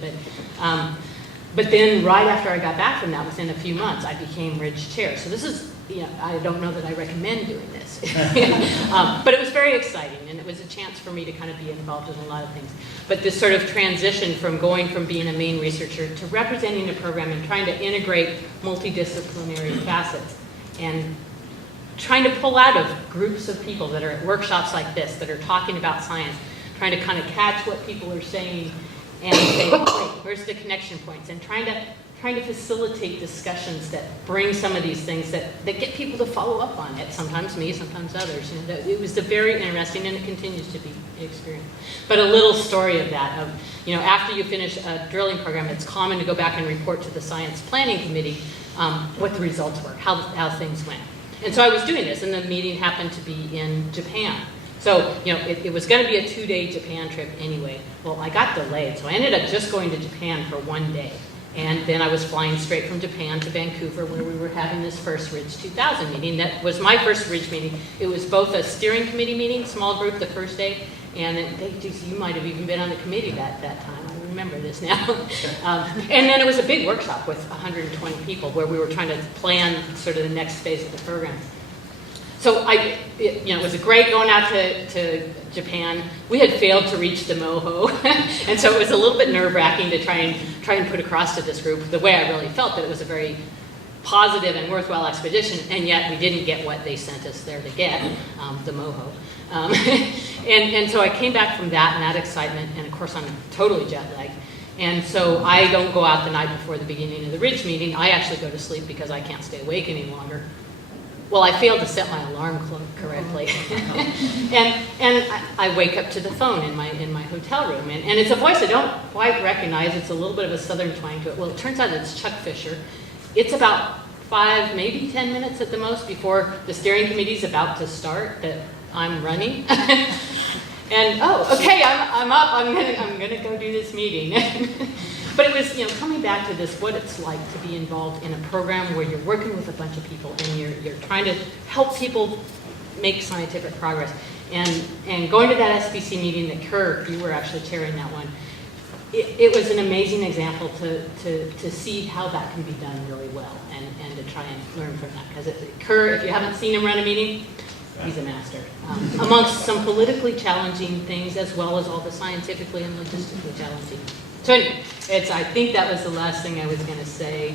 But then right after I got back from that, within a few months, I became Ridge Chair. So this is, I don't know that I recommend doing this. But it was very exciting, and it was a chance for me to kind of be involved in a lot of things. But this sort of transition from going from being a main researcher to representing a program and trying to integrate multidisciplinary facets and trying to pull out of groups of people that are at workshops like this, that are talking about science, trying to kind of catch what people are saying and say, wait, where's the connection points? And trying to facilitate discussions that bring some of these things that get people to follow up on it. Sometimes me, sometimes others. It was very interesting, and it continues to be an experience. But a little story of that, after you finish a drilling program, it's common to go back and report to the Science Planning Committee what the results were, how things went. And so I was doing this, and the meeting happened to be in Japan. So, it was going to be a 2-day Japan trip anyway. Well, I got delayed, so I ended up just going to Japan for 1 day. And then I was flying straight from Japan to Vancouver, where we were having this first Ridge 2000 meeting. That was my first Ridge meeting. It was both a steering committee meeting, small group the first day, and you might have even been on the committee that time. I remember this now. And then it was a big workshop with 120 people where we were trying to plan sort of the next phase of the program. So it was great going out to Japan. We had failed to reach the Moho, and so it was a little bit nerve-wracking to try and put across to this group the way I really felt that it was a very positive and worthwhile expedition, and yet we didn't get what they sent us there to get, the Moho. And so I came back from that and that excitement, and of course I'm totally jet-lagged. And so I don't go out the night before the beginning of the Ridge meeting. I actually go to sleep because I can't stay awake any longer. Well, I failed to set my alarm clock correctly. and I wake up to the phone in my hotel room. And it's a voice I don't quite recognize. It's a little bit of a southern twang to it. Well, it turns out it's Chuck Fisher. It's about 5, maybe 10 minutes at the most before the steering committee's about to start that I'm running. And, okay, I'm up. I'm gonna go do this meeting. But it was, coming back to this, what it's like to be involved in a program where you're working with a bunch of people and you're trying to help people make scientific progress. And going to that SBC meeting that Kerr, you were actually chairing that one, it was an amazing example to see how that can be done really well and to try and learn from that. Because Kerr, if you haven't seen him run a meeting, he's a master. Amongst some politically challenging things, as well as all the scientifically and logistically challenging. So anyway, I think that was the last thing I was going to say,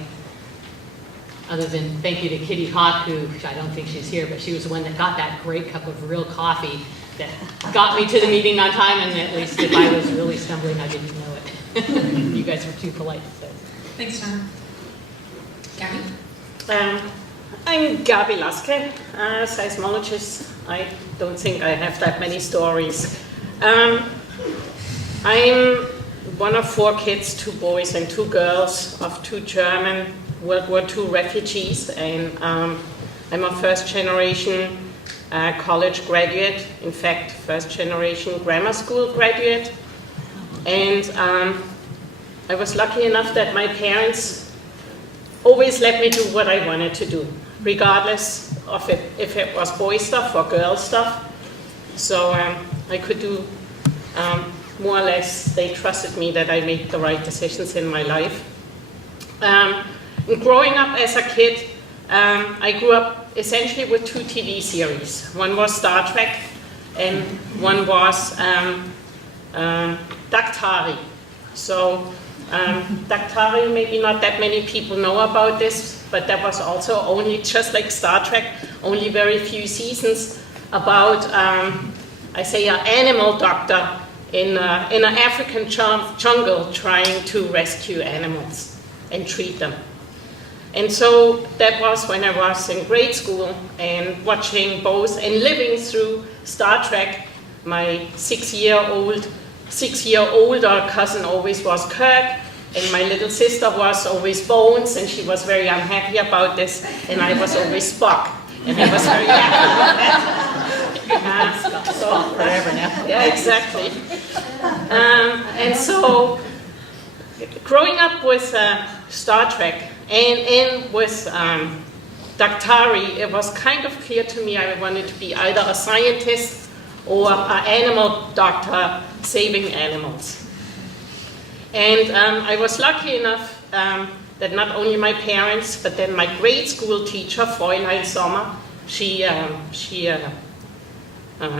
other than thank you to Kitty Hawk, who, I don't think she's here, but she was the one that got that great cup of real coffee that got me to the meeting on time, and at least if I was really stumbling, I didn't know it. You guys were too polite to say. Thanks, Donna. Gabi? I'm Gabi Laske, seismologist. I don't think I have that many stories. I'm one of 4 kids, 2 boys and 2 girls, of 2 German World War II refugees, and I'm a first-generation college graduate, in fact, first-generation grammar school graduate, and I was lucky enough that my parents always let me do what I wanted to do, regardless of if it was boy stuff or girl stuff. So I could do more or less, they trusted me that I made the right decisions in my life. Growing up as a kid, I grew up essentially with 2 TV series. One was Star Trek, and one was Daktari. So Daktari, maybe not that many people know about this, but that was also only, just like Star Trek, only very few seasons about, I say, an animal doctor in an African jungle trying to rescue animals and treat them. And so that was when I was in grade school and watching both and living through Star Trek. My 6-year-older cousin always was Kirk, and my little sister was always Bones, and she was very unhappy about this, and I was always Spock, and I was very happy with that. So forever now. Yeah, exactly. And so, growing up with Star Trek and with Daktari, it was kind of clear to me I wanted to be either a scientist or an animal doctor saving animals. And I was lucky enough that not only my parents, but then my grade school teacher, Fräulein Sommer, she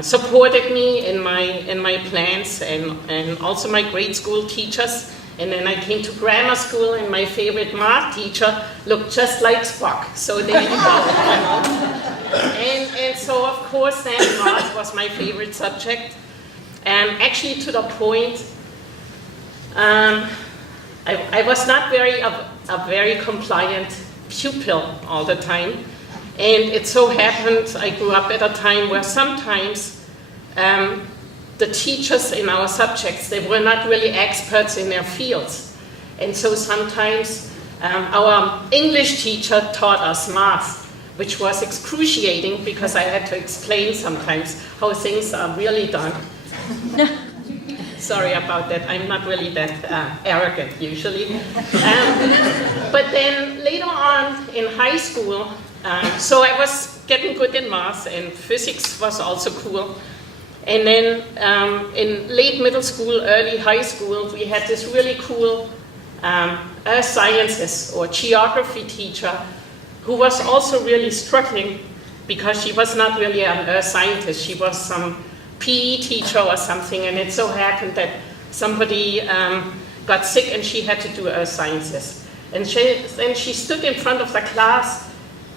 supported me in my plans, and also my grade school teachers. And then I came to grammar school, and my favorite math teacher looked just like Spock. So there you go. And so, of course, then math was my favorite subject. And actually, to the point, I was not a very compliant pupil all the time. And it so happened I grew up at a time where sometimes the teachers in our subjects, they were not really experts in their fields. And so sometimes our English teacher taught us math, which was excruciating because I had to explain sometimes how things are really done. Sorry about that, I'm not really that arrogant usually. But then later on in high school, so I was getting good in math, and physics was also cool. And then in late middle school, early high school, we had this really cool earth sciences or geography teacher who was also really struggling because she was not really an earth scientist. She was some PE teacher or something, and it so happened that somebody got sick and she had to do earth sciences. And then she stood in front of the class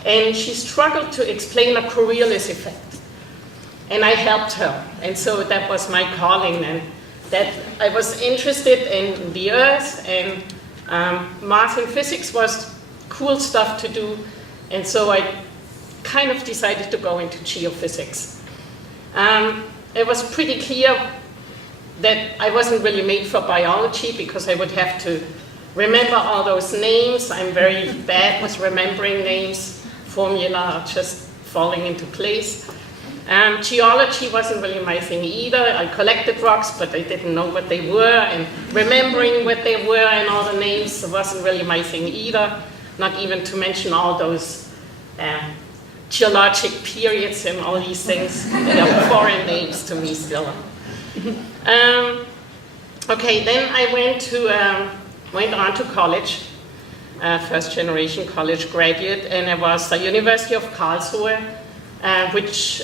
and she struggled to explain a Coriolis effect. And I helped her, and so that was my calling, and that I was interested in the earth, and math and physics was cool stuff to do, and so I kind of decided to go into geophysics. It was pretty clear that I wasn't really made for biology because I would have to remember all those names. I'm very bad with remembering names. Formula are just falling into place. Geology wasn't really my thing either. I collected rocks, but I didn't know what they were, and remembering what they were and all the names wasn't really my thing either, not even to mention all those geologic periods and all these things that are foreign names to me still. Okay, then I went on to college, first generation college graduate, and I was at the University of Karlsruhe. which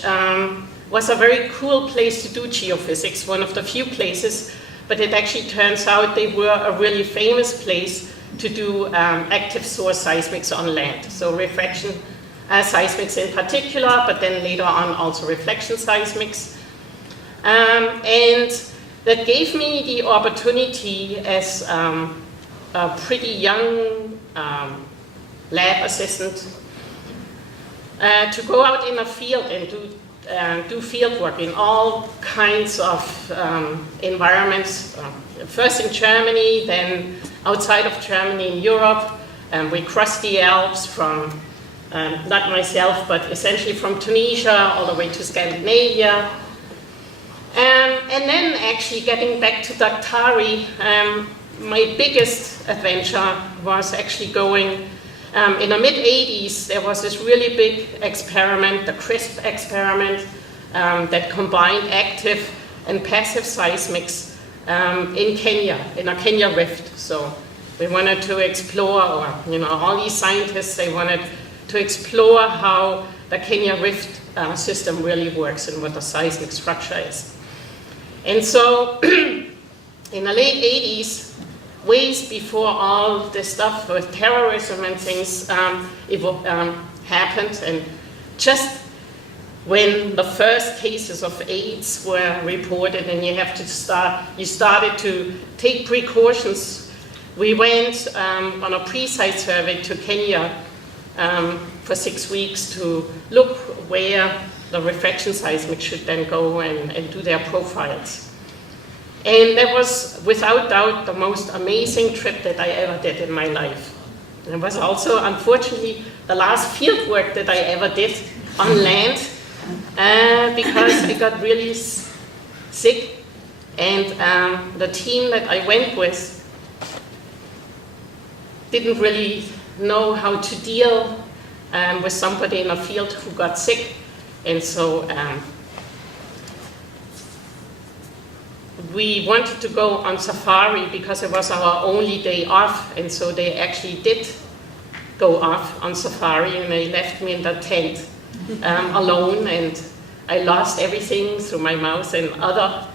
was a very cool place to do geophysics, one of the few places, but it actually turns out they were a really famous place to do active source seismics on land. So refraction seismics in particular, but then later on also reflection seismics. And that gave me the opportunity as a pretty young lab assistant to go out in a field and do field work in all kinds of environments. First in Germany, then outside of Germany in Europe. We crossed the Alps from, not myself, but essentially from Tunisia all the way to Scandinavia. And then actually getting back to Daktari, my biggest adventure was actually going in the mid-80s. There was this really big experiment, the CRISP experiment, that combined active and passive seismics in Kenya, in a Kenya rift. So we wanted to explore, or all these scientists, they wanted to explore how the Kenya rift system really works and what the seismic structure is. And so in the late 80s, ways before all this stuff with terrorism and things happened, and just when the first cases of AIDS were reported and you started to take precautions, we went on a pre-site survey to Kenya for 6 weeks to look where the refraction seismic should then go and do their profiles. And that was, without doubt, the most amazing trip that I ever did in my life. And it was also, unfortunately, the last field work that I ever did on land, because I got really sick, and the team that I went with didn't really know how to deal with somebody in a field who got sick. And so we wanted to go on safari because it was our only day off, and so they actually did go off on safari, and they left me in the tent alone, and I lost everything through my mouth and other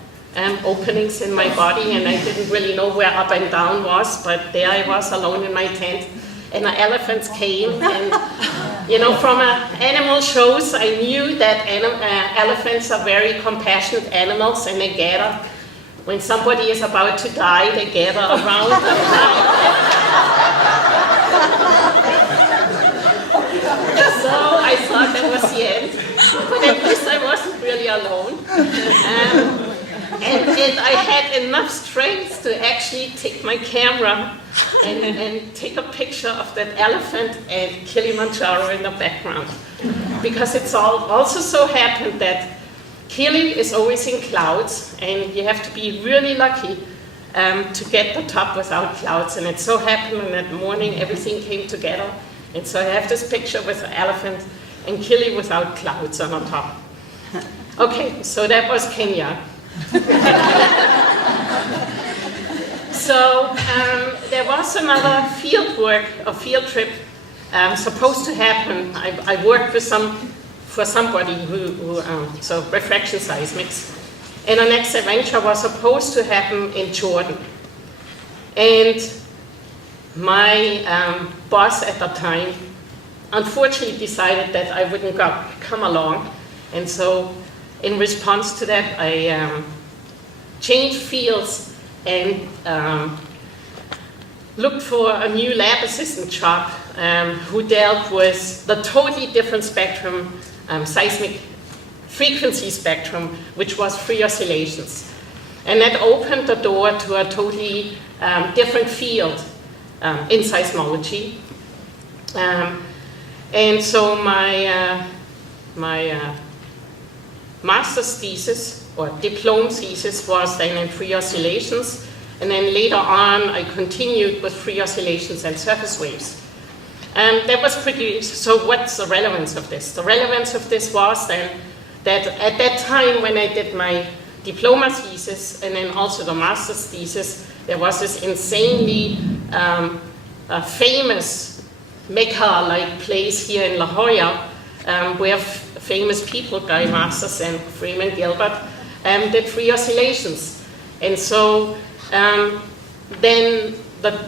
openings in my body, and I didn't really know where up and down was, but there I was alone in my tent, and the elephants came, and from animal shows, I knew that elephants are very compassionate animals, and they gather. When somebody is about to die, they gather around the So I thought that was the end, but at least I wasn't really alone. And I had enough strength to actually take my camera and take a picture of that elephant and Kilimanjaro in the background. Because it's also so happened that Kili is always in clouds, and you have to be really lucky to get the top without clouds. And it so happened in that morning everything came together. And so I have this picture with the elephant and Kili without clouds on the top. Okay, so that was Kenya. So there was another field trip supposed to happen. I worked with for somebody so refraction seismics. And the next adventure was supposed to happen in Jordan. And my boss at the time unfortunately decided that I wouldn't come along. And so in response to that, I changed fields and looked for a new lab assistant job who dealt with the totally different spectrum, seismic frequency spectrum, which was free oscillations. And that opened the door to a totally different field in seismology. And so my master's thesis, or diploma thesis, was then in free oscillations. And then later on, I continued with free oscillations and surface waves. That was so what's the relevance of this? The relevance of this was then that at that time when I did my diploma thesis and then also the master's thesis, there was this insanely famous Mecca-like place here in La Jolla where famous people, Guy Masters and Freeman Gilbert, did free oscillations. And so then the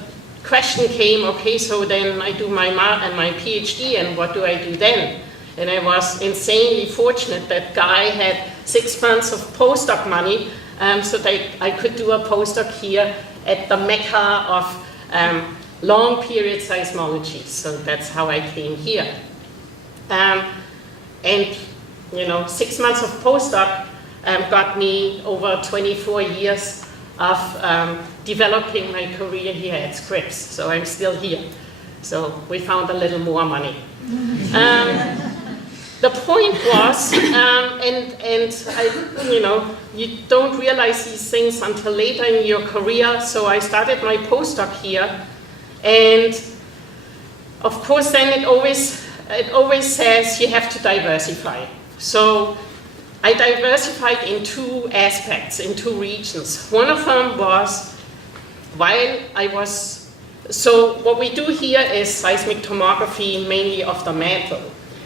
question came, okay, so then I do my PhD, and what do I do then? And I was insanely fortunate that Guy had 6 months of postdoc money, so that I could do a postdoc here at the mecca of long period seismology. So that's how I came here. And 6 months of postdoc got me over 24 years of developing my career here at Scripps. So I'm still here. So we found a little more money. The point was, you don't realize these things until later in your career. So I started my postdoc here, and of course, then it always says you have to diversify. So I diversified in 2 aspects, in 2 regions. One of them was so what we do here is seismic tomography, mainly of the mantle.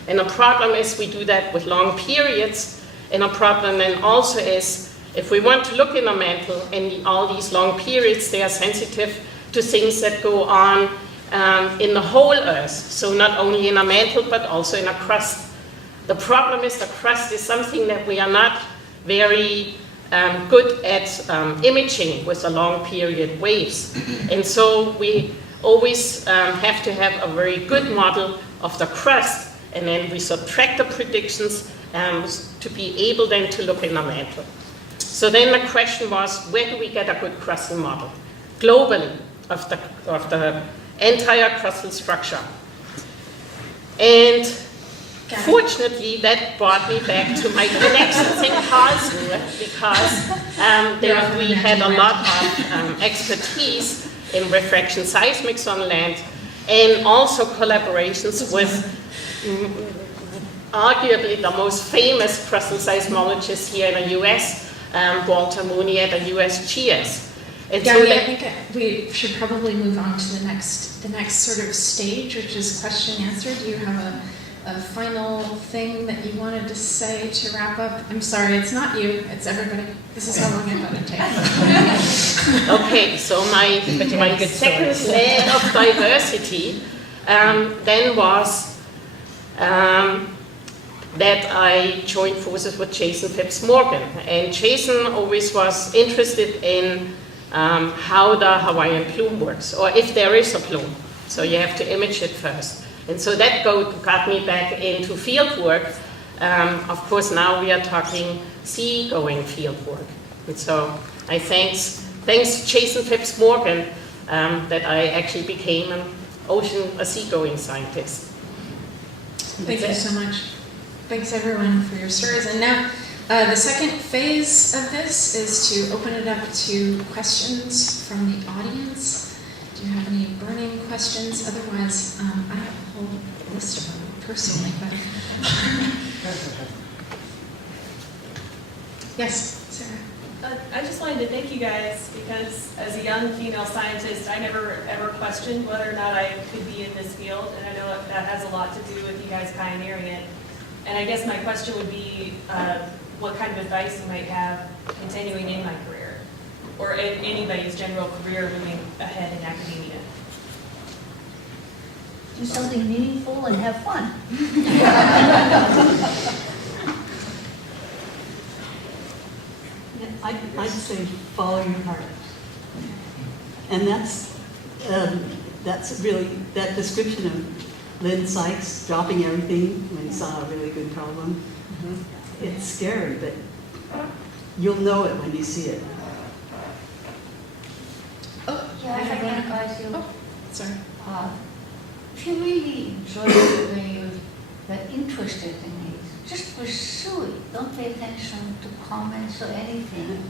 And the problem is we do that with long periods, and a problem then also is if we want to look in the mantle and all these long periods, they are sensitive to things that go on in the whole Earth. So not only in a mantle, but also in a crust. The problem is the crust is something that we are not very good at imaging with the long period waves. And so we always have to have a very good model of the crust, and then we subtract the predictions to be able then to look in the mantle. So then the question was, where do we get a good crustal model globally of the entire crustal structure? And fortunately, that brought me back to my connections in Karlsruhe, because we had a lot of expertise in refraction seismics on land, and also collaborations with arguably the most famous crustal seismologist here in the US, Walter Mooney at the USGS. And Gabi, so I think we should probably move on to the next sort of stage, which is question answer. Do you have a final thing that you wanted to say to wrap up? I'm sorry, it's not you, it's everybody. This is how long I'm going to take. Okay, so my second leg of diversity then was that I joined forces with Jason Phipps Morgan. And Jason always was interested in how the Hawaiian plume works, or if there is a plume. So you have to image it first. And so that got me back into field work. Of course, now we are talking sea-going field work. And so I thanks Jason Phipps Morgan that I actually became a sea-going scientist. Thank you so much. Thanks everyone for your stories. And now the second phase of this is to open it up to questions from the audience. Do you have any burning questions? Otherwise, I have a whole list of them personally. But yes, Sarah. I just wanted to thank you guys, because as a young female scientist, I never ever questioned whether or not I could be in this field, and I know that has a lot to do with you guys pioneering it. And I guess my question would be what kind of advice you might have continuing in my career, or in anybody's general career moving ahead in academia. Do something meaningful and have fun. I'd say follow your heart. And that's really, that description of Lynn Sykes dropping everything when he saw a really good problem. It's scary, but you'll know it when you see it. Yeah, if I can advise you. Sorry. If you really enjoy it when you're interested in it, just pursue it. Don't pay attention to comments or anything.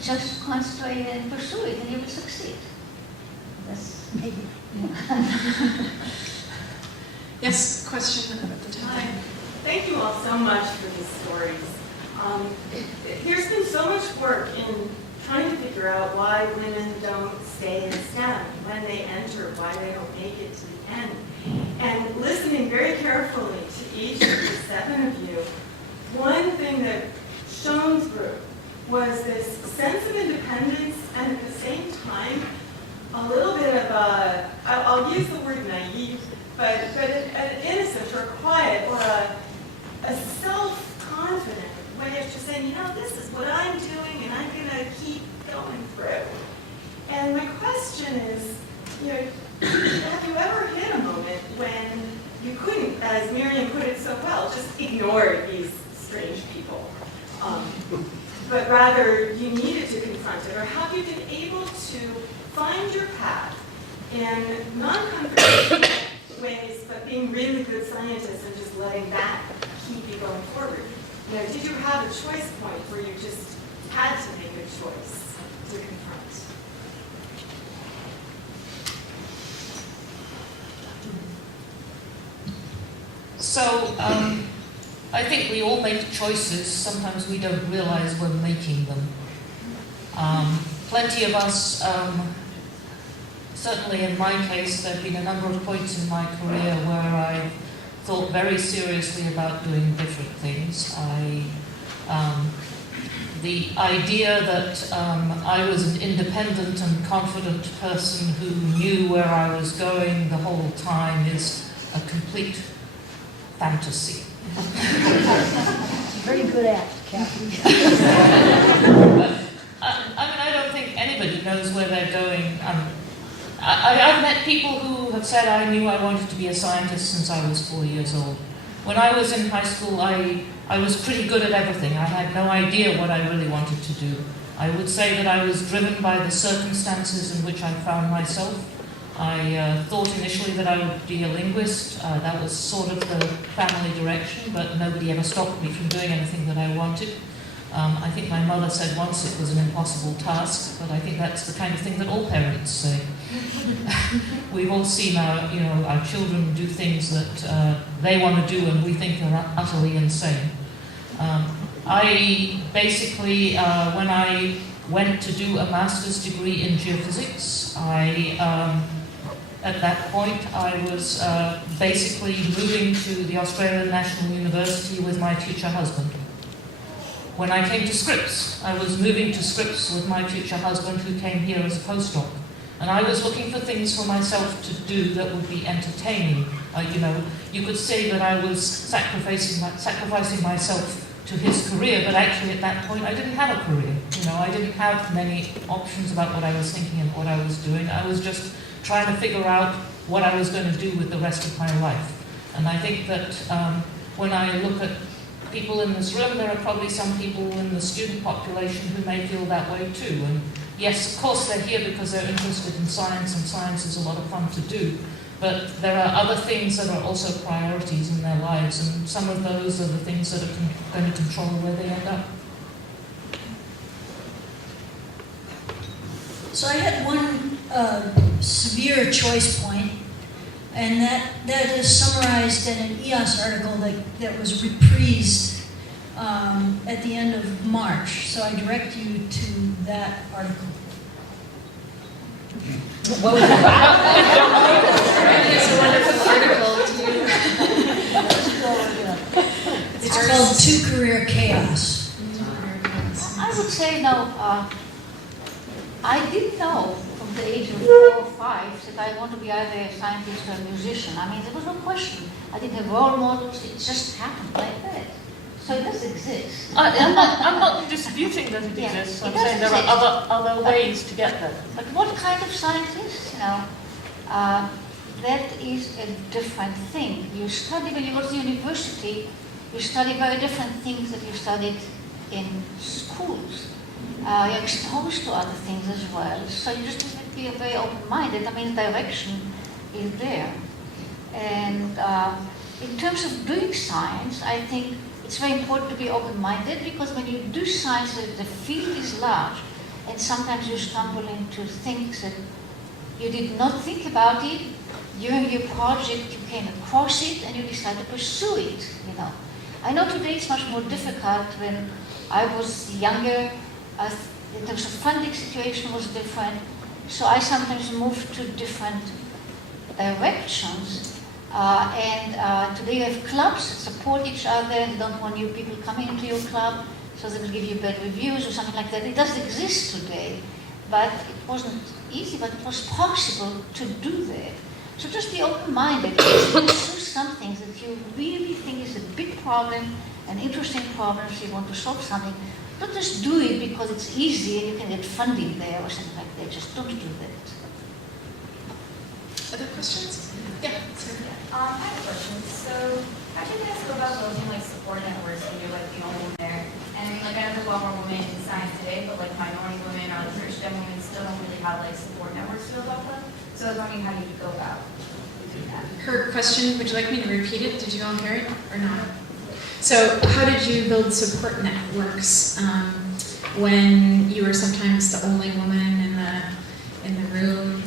Just concentrate and pursue it, and you will succeed. That's maybe. Yeah. Yes, question about the Hi. time. Thank you all so much for these stories. There's been so much work in trying to figure out why women don't stay in STEM, when they enter, why they don't make it to the end. And listening very carefully to each of the 7 of you, one thing that shone through was this sense of independence and at the same time a little bit of a, I'll use the word naive, but an innocence or a quiet or a self-confident way of just saying, this is what I'm doing and I'm going to keep going through. And my question is, have you ever hit a moment when you couldn't, as Miriam put it so well, just ignore these strange people, but rather you needed to confront it? Or have you been able to find your path in non-confrontational ways, but being really good scientists and just letting that keep you going forward? Did you have a choice point where you just had to make a choice to confront? So, I think we all make choices. Sometimes we don't realize we're making them. Plenty of us, certainly in my case, there have been a number of points in my career where I thought very seriously about doing different things. The idea that I was an independent and confident person who knew where I was going the whole time is a complete fantasy. Very good act, Cathy. I don't think anybody knows where they're going. I've met people who have said, I knew I wanted to be a scientist since I was 4 years old. When I was in high school, I was pretty good at everything. I had no idea what I really wanted to do. I would say that I was driven by the circumstances in which I found myself. I thought initially that I would be a linguist. That was sort of the family direction, but nobody ever stopped me from doing anything that I wanted. I think my mother said once it was an impossible task, but I think that's the kind of thing that all parents say. We've all seen our children do things that they want to do and we think are utterly insane. I basically, when I went to do a master's degree in geophysics, at that point I was basically moving to the Australian National University with my future husband. When I came to Scripps, I was moving to Scripps with my future husband who came here as a postdoc. And I was looking for things for myself to do that would be entertaining. You could say that I was sacrificing myself to his career, but actually at that point I didn't have a career. I didn't have many options about what I was thinking and what I was doing. I was just trying to figure out what I was going to do with the rest of my life. And I think that when I look at people in this room, there are probably some people in the student population who may feel that way too. And yes, of course they're here because they're interested in science, and science is a lot of fun to do. But there are other things that are also priorities in their lives, and some of those are the things that are going to control where they end up. So I had one severe choice point, and that is summarized in an EOS article that was reprised at the end of March. So I direct you to that article. What was it about? It's a wonderful article. It's called Two Career Chaos. I would say no. I didn't know from the age of 4 or 5 that I want to be either a scientist or a musician. I mean, there was no question. I didn't have role models. It just happened like that. So it does exist. I'm not disputing that it exists. I'm saying there are other ways to get there. But what kind of scientist? That is a different thing. You study, when you go to university, you study very different things that you studied in schools. You're exposed to other things as well. So you just have to be very open-minded. I mean, direction is there. And in terms of doing science, I think it's very important to be open-minded, because when you do science, the field is large, and sometimes you stumble into things that you did not think about it. During your project, you came across it, and you decided to pursue it. I know today it's much more difficult. When I was younger, in terms of funding situation was different. So I sometimes move to different directions. Today you have clubs that support each other. You don't want new people coming into your club, so they will give you bad reviews or something like that. It does exist today, but it wasn't easy, but it was possible to do that. So just be open-minded. Pursue some things that you really think is a big problem, an interesting problem, so you want to solve something. Don't just do it because it's easy and you can get funding there or something like that. Just don't do that. Other questions? Yeah. I have a question. So, how do you guys go about building like support networks when you're like the only one there? And I mean, like I know there's a lot more women in science today, but like minority women or like rich STEM women still don't really have like support networks to build up with. So I was wondering how do you go about doing that? Her question, would you like me to repeat it? Did you all hear it or not? So how did you build support networks when you were sometimes the only woman in the room?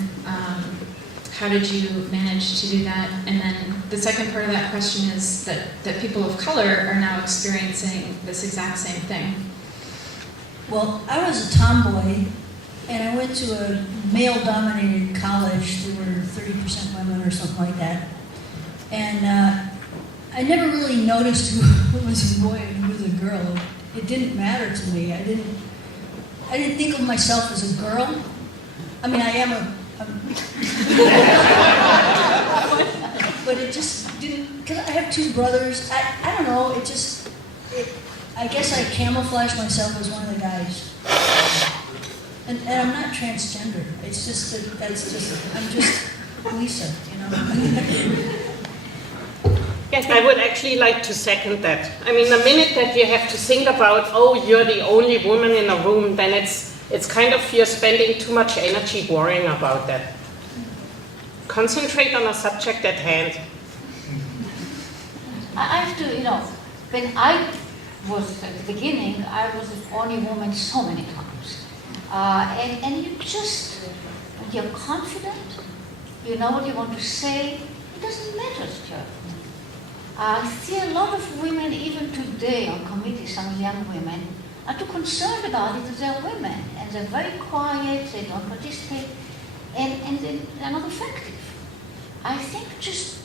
How did you manage to do that? And then the second part of that question is that people of color are now experiencing this exact same thing. Well, I was a tomboy, and I went to a male-dominated college. There were 30% women or something like that. And I never really noticed who was a boy and who was a girl. It didn't matter to me. I didn't think of myself as a girl. I mean, I am but it just didn't, because I have two brothers. I don't know, I guess I camouflaged myself as one of the guys. And I'm not transgender. It's just I'm just Lisa, you know. Yes, I would actually like to second that. I mean, the minute that you have to think about, oh, you're the only woman in a room, then it's kind of you're spending too much energy worrying about that. Concentrate on a subject at hand. I have to, when I was at the beginning, I was the only woman so many times. And you just, when you're confident, you know what you want to say, it doesn't matter to you. I see a lot of women, even today on committees, some young women, are too concerned about it because they're women and they're very quiet, they don't participate, and they're not effective. I think just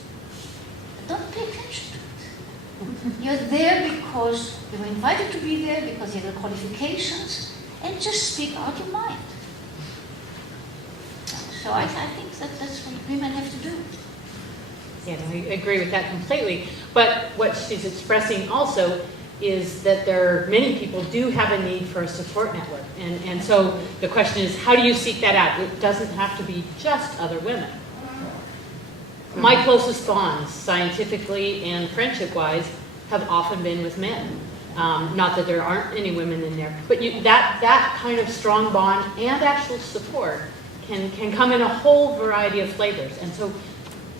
don't pay attention to it. You're there because you were invited to be there, because you have the qualifications, and just speak out your mind. So I think that's what women have to do. Yeah, I agree with that completely. But what she's expressing also is that many people do have a need for a support network. And so the question is, how do you seek that out? It doesn't have to be just other women. My closest bonds, scientifically and friendship-wise, have often been with men. Not that there aren't any women in there, but that kind of strong bond and actual support can come in a whole variety of flavors. And so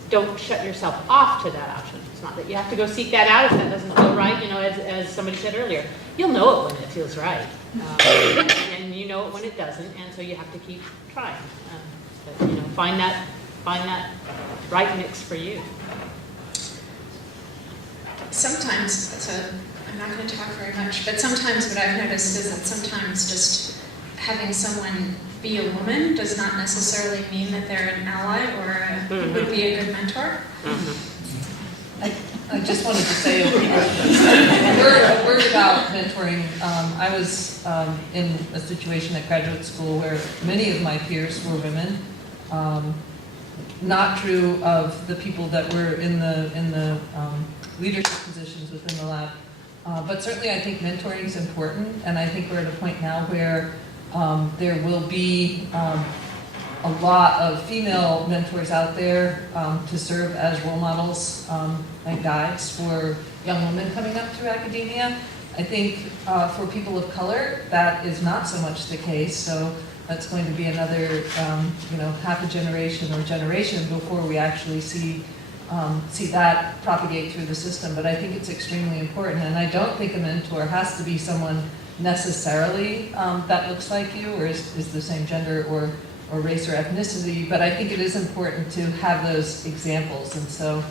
don't shut yourself off to that option. It's not that you have to go seek that out if that doesn't feel right, as somebody said earlier. You'll know it when it feels right. And you know it when it doesn't, and so you have to keep trying. But find that right mix for you. Sometimes, I'm not going to talk very much, but sometimes what I've noticed is that sometimes just having someone be a woman does not necessarily mean that they're an ally or would be a good mentor. I just wanted to say a word about mentoring. I was in a situation at graduate school where many of my peers were women. Not true of the people that were in the leadership positions within the lab. But certainly I think mentoring is important, and I think we're at a point now where there will be a lot of female mentors out there to serve as role models and guides for young women coming up through academia. I think for people of color, that is not so much the case. So that's going to be another, half a generation or generation before we actually see that propagate through the system. But I think it's extremely important, and I don't think a mentor has to be someone necessarily that looks like you or is the same gender or race or ethnicity, but I think it is important to have those examples. And so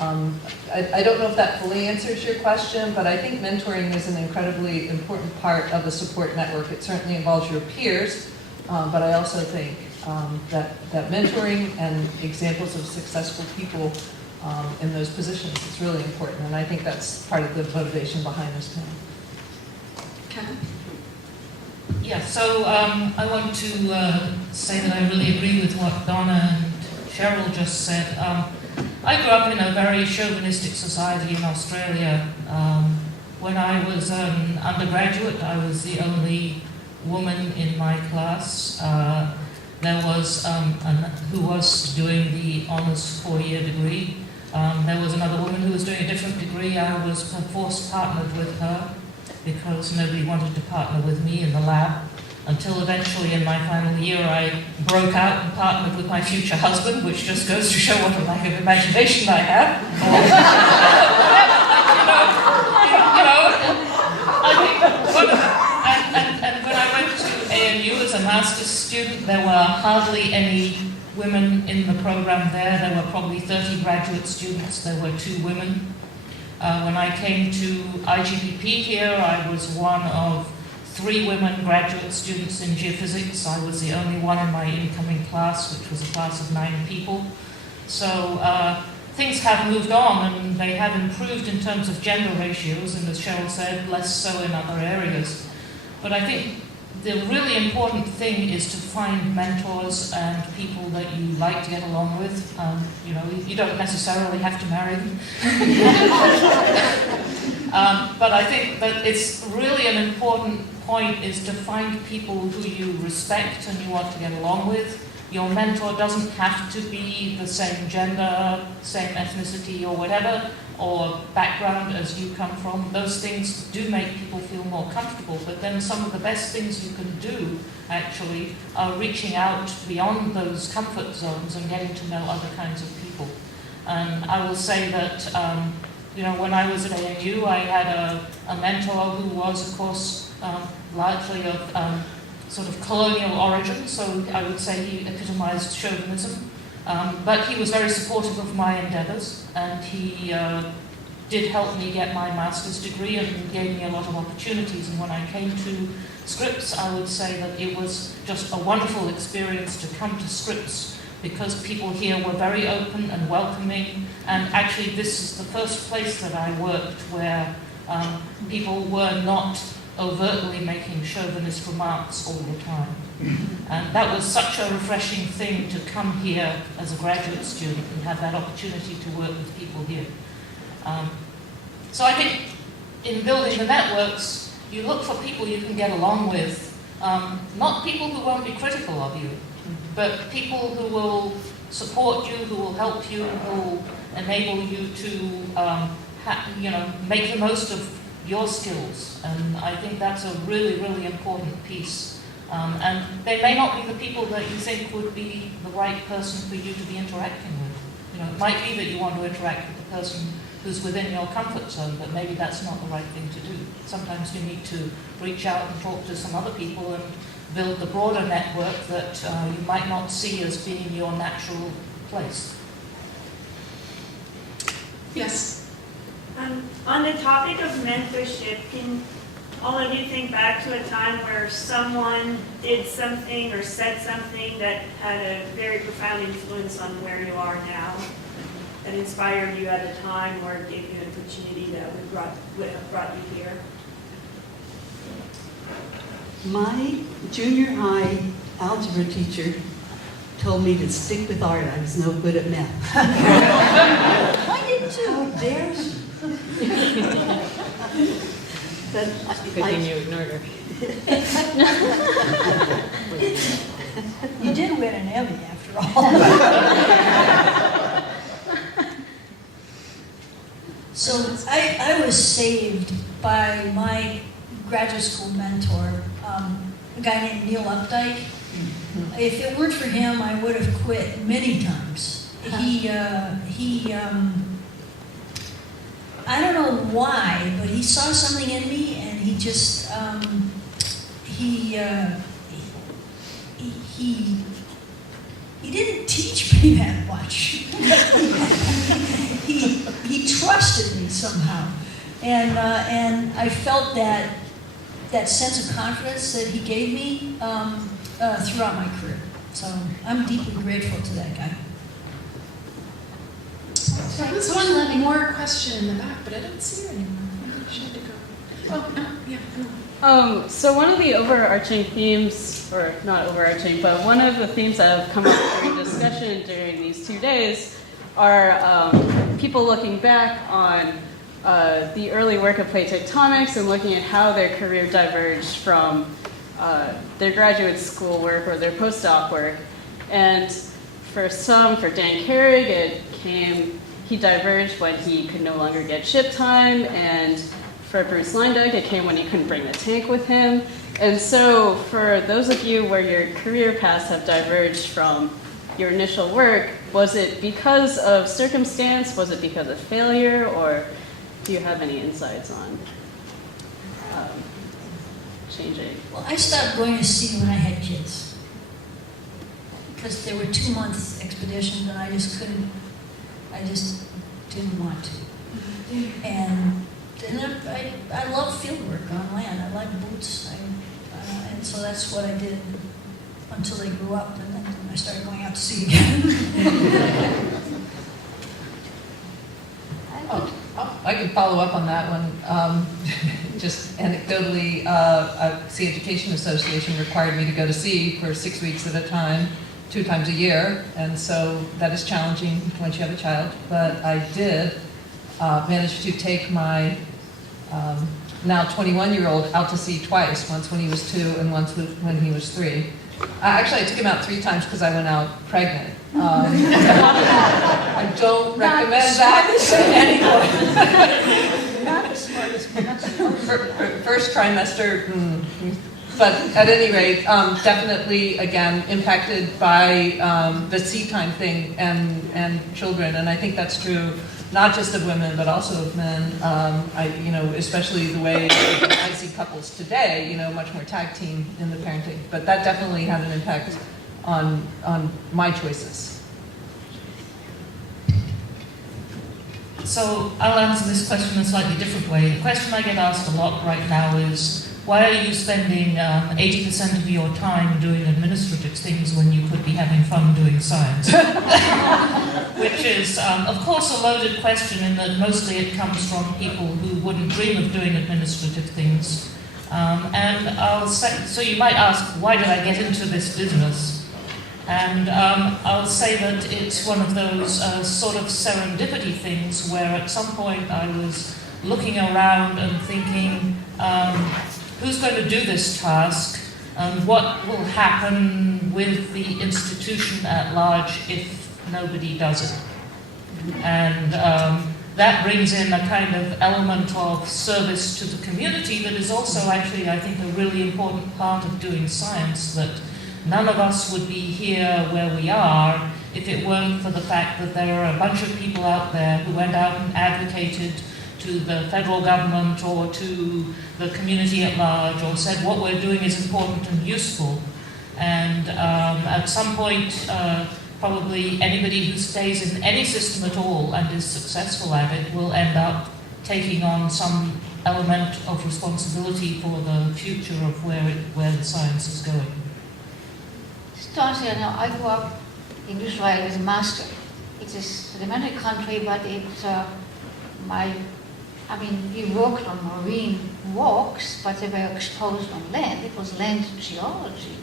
I don't know if that fully answers your question, but I think mentoring is an incredibly important part of the support network. It certainly involves your peers, but I also think that mentoring and examples of successful people in those positions is really important, and I think that's part of the motivation behind this plan. Cathy? Yeah, so I want to say that I really agree with what Donna and Cheryl just said. I grew up in a very chauvinistic society in Australia. When I was an undergraduate, I was the only woman in my class. There was who was doing the honours 4-year degree. There was another woman who was doing a different degree. I was forced partnered with her because nobody wanted to partner with me in the lab, until eventually in my final year I broke out and partnered with my future husband, which just goes to show what a lack of imagination I have. I think and when I went to ANU as a master's student, there were hardly any women in the program there. There were probably 30 graduate students. There were 2 women. When I came to IGPP here, I was one of 3 women graduate students in geophysics. I was the only one in my incoming class, which was a class of 9 people. So things have moved on, and they have improved in terms of gender ratios, and as Cheryl said, less so in other areas. But I think the really important thing is to find mentors and people that you like to get along with. You don't necessarily have to marry them. But I think that it's really an important point is to find people who you respect and you want to get along with. Your mentor doesn't have to be the same gender, same ethnicity or whatever, or background as you come from. Those things do make people feel more comfortable, but then some of the best things you can do actually are reaching out beyond those comfort zones and getting to know other kinds of people. And I will say that when I was at ANU, I had a mentor who was, of course, largely of sort of colonial origin, so I would say he epitomized chauvinism. But he was very supportive of my endeavors, and he did help me get my master's degree and gave me a lot of opportunities. And when I came to Scripps, I would say that it was just a wonderful experience to come to Scripps, because people here were very open and welcoming, and actually this is the first place that I worked where people were not overtly making chauvinist remarks all the time. And that was such a refreshing thing to come here as a graduate student and have that opportunity to work with people here. So I think in building the networks, you look for people you can get along with, not people who won't be critical of you, but people who will support you, who will help you, who will enable you to make the most of your skills. And I think that's a really, really important piece. And they may not be the people that you think would be the right person for you to be interacting with. It might be that you want to interact with the person who's within your comfort zone, but maybe that's not the right thing to do. Sometimes you need to reach out and talk to some other people and build the broader network that you might not see as being your natural place. Yes. On the topic of mentorship, can all of you think back to a time where someone did something or said something that had a very profound influence on where you are now, that inspired you at a time or gave you an opportunity that would have brought you here? My junior high algebra teacher told me to stick with art. I was no good at math. I did too. How dare she? But Good thing you ignored her. You did win an Emmy after all. So I was saved by my graduate school mentor, a guy named Neil Updike. If it weren't for him, I would have quit many times. I don't know why, but he saw something in me, and he just he didn't teach me that much. he trusted me somehow, and I felt that sense of confidence that he gave me throughout my career. So I'm deeply grateful to that guy. There was one more question in the back, but I don't see her anymore. Maybe she had to go. Oh, no, yeah, no. So one of the overarching themes, or not overarching, but one of the themes that have come up during discussion during these 2 days are people looking back on the early work of plate tectonics and looking at how their career diverged from their graduate school work or their postdoc work. And for Dan Carrig, he diverged when he could no longer get ship time, and for Bruce Lindeck, it came when he couldn't bring the tank with him. And so for those of you where your career paths have diverged from your initial work, was it because of circumstance? Was it because of failure? Or do you have any insights on changing? Well, I stopped going to sea when I had kids. Because there were 2-month expeditions and I just didn't want to. And I love field work on land. I like boots. And so that's what I did until they grew up, and then I started going out to sea again. I can follow up on that one. Just anecdotally, Sea Education Association required me to go to sea for 6 weeks at a time, 2 times a year, and so that is challenging once you have a child. But I did manage to take my now 21-year-old out to sea twice, once when he was 2 and once when he was 3. Actually, I took him out 3 times because I went out pregnant. I don't recommend that to anyone. Not the smartest, but not the most. First trimester, but at any rate, definitely, again, impacted by the sea time thing and children, and I think that's true not just of women, but also of men. Especially the way I see couples today, much more tag team in the parenting. But that definitely had an impact on my choices. So I'll answer this question in a slightly different way. The question I get asked a lot right now is, why are you spending 80% of your time doing administrative things when you could be having fun doing science? Which is, of course, a loaded question in that mostly it comes from people who wouldn't dream of doing administrative things. And I'll say, so you might ask, why did I get into this business? And I'll say that it's one of those sort of serendipity things where at some point I was looking around and thinking, who's going to do this task, and what will happen with the institution at large if nobody does it? And that brings in a kind of element of service to the community that is also actually, I think, a really important part of doing science, that none of us would be here where we are if it weren't for the fact that there are a bunch of people out there who went out and advocated to the federal government or to the community at large, or said what we're doing is important and useful. And at some point, probably anybody who stays in any system at all and is successful at it will end up taking on some element of responsibility for the future of where the science is going. Tanya, I grew up in Israel as a master. It is a democratic country, but we worked on marine walks, but they were exposed on land. It was land geology,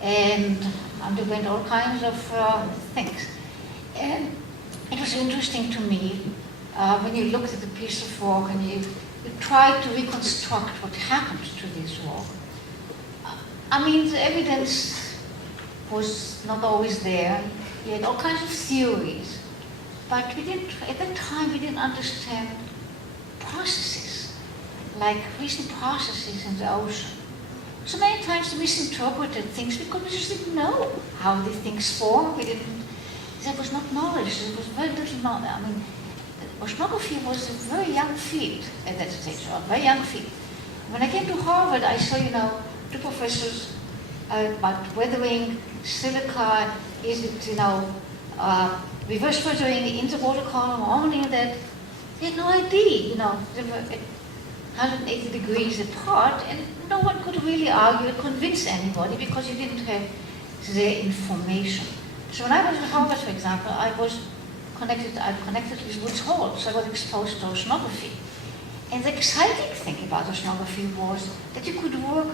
and underwent all kinds of things. And it was interesting to me when you looked at a piece of rock and you tried to reconstruct what happened to this rock. The evidence was not always there. You had all kinds of theories, but at that time we didn't understand processes, like recent processes in the ocean. So many times we misinterpreted things because we just didn't know how these things form. There was not knowledge, there was very little knowledge. Oceanography was a very young field at that stage, a very young field. When I came to Harvard, I saw, 2 professors about weathering, silica, is it, reverse weathering in the water column, only that. They had no idea, they were at 180 degrees apart, and no one could really argue and convince anybody because you didn't have their information. So when I was at Harvard, for example, I connected with Woods Hole, so I got exposed to oceanography. And the exciting thing about oceanography was that you could work,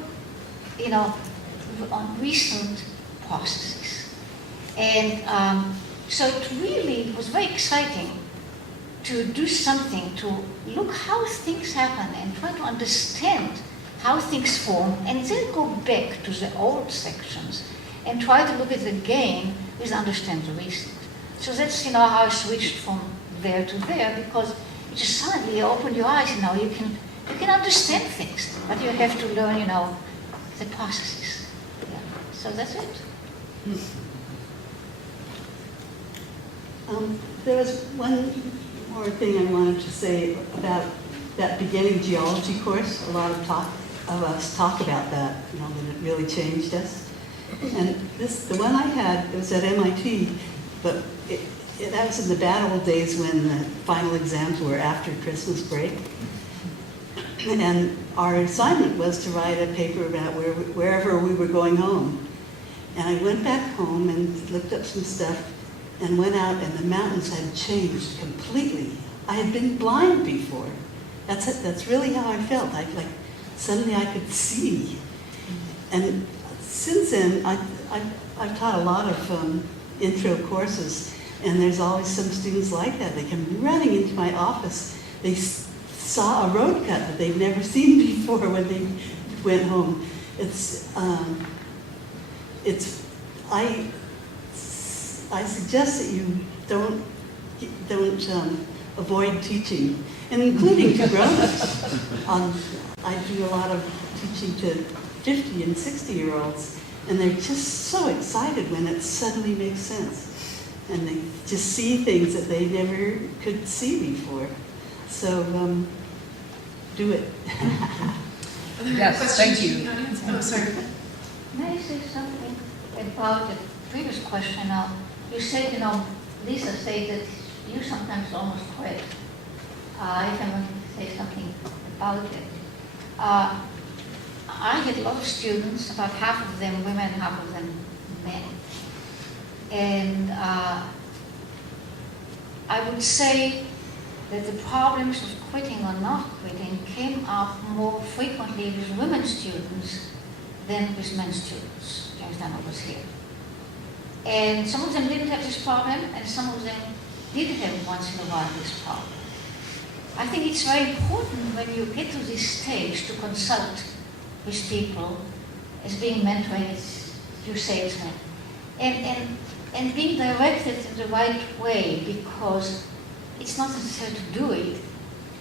on recent processes. And so it really was very exciting to do something, to look how things happen and try to understand how things form, and then go back to the old sections and try to look at the game with understand the recent. So that's how I switched from there to there, because it just suddenly opened your eyes. You can understand things, but you have to learn the processes. Yeah. So that's it. There was one more thing I wanted to say about that beginning geology course. A lot of us talk about that, that it really changed us. And the one I had, it was at MIT, but that was in the bad old days when the final exams were after Christmas break. And our assignment was to write a paper about wherever we were going home. And I went back home and looked up some stuff and went out, and the mountains had changed completely. I had been blind before. That's really how I felt. Suddenly I could see. And since then, I've taught a lot of intro courses, and there's always some students like that. They come running into my office. They saw a road cut that they'd never seen before when they went home. I suggest that you don't avoid teaching, and including to grown-ups. I do a lot of teaching to 50 and 60-year-olds, and they're just so excited when it suddenly makes sense. And they just see things that they never could see before. So do it. Yes, thank you. Oh, sorry. May I say something about the previous question? You said, Lisa said that you sometimes almost quit. If I want to say something about it. I had a lot of students, about half of them women, half of them men. And I would say that the problems of quitting or not quitting came up more frequently with women students than with men students. James Donna was here. And some of them didn't have this problem, and some of them did have once in a while this problem. I think it's very important when you get to this stage to consult with people as being mentoring, as you say, and being directed in the right way, because it's not necessary to do it.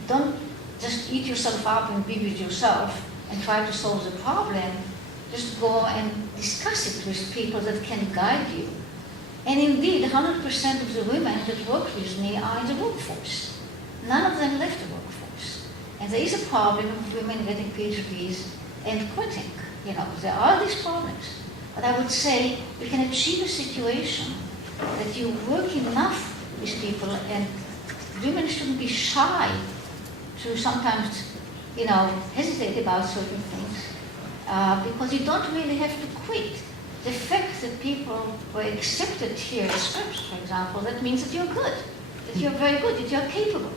Don't just eat yourself up and be with yourself and try to solve the problem. Just go and discuss it with people that can guide you. And indeed, 100% of the women that work with me are in the workforce. None of them left the workforce. And there is a problem of women getting PhDs and quitting. There are these problems. But I would say we can achieve a situation that you work enough with people, and women shouldn't be shy to sometimes, hesitate about certain things, because you don't really have to quit. The fact that people were accepted here at Scripps, for example, that means that you're good, that you're very good, that you're capable.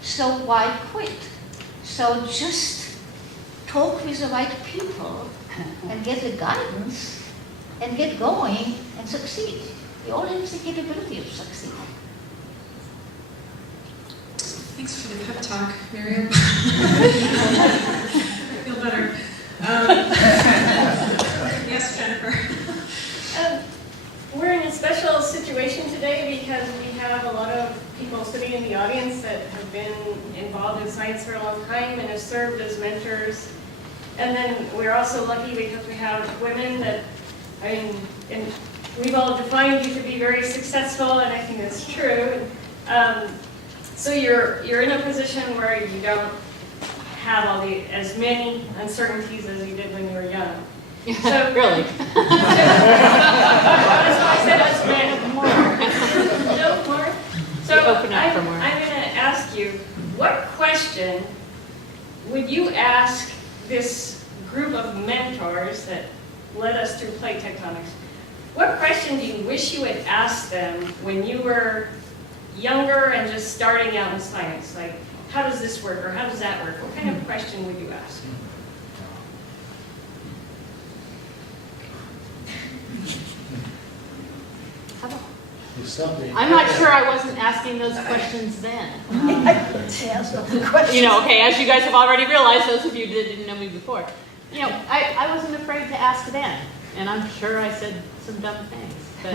So why quit? So just talk with the right people and get the guidance and get going and succeed. You all have the capability of succeeding. Thanks for the pep talk, Miriam. I feel better. Yes, Jennifer. We're in a special situation today because we have a lot of people sitting in the audience that have been involved in science for a long time and have served as mentors. And then we're also lucky because we have women that, and we've all defined you to be very successful, and I think that's true. So you're in a position where you don't have as many uncertainties as you did when you were young. So, Really? that's why I said as men. No more. So Open up for more. I'm going to ask you, what question would you ask this group of mentors that led us through plate tectonics? what question do you wish you had asked them when you were younger and just starting out in science? Like, how does this work or how does that work? What kind of question would you ask? I'm not sure I wasn't asking those questions then. You know, okay, as you guys have already realized, those of you that didn't know me before, you know, I wasn't afraid to ask then, and I'm sure I said some dumb things. But,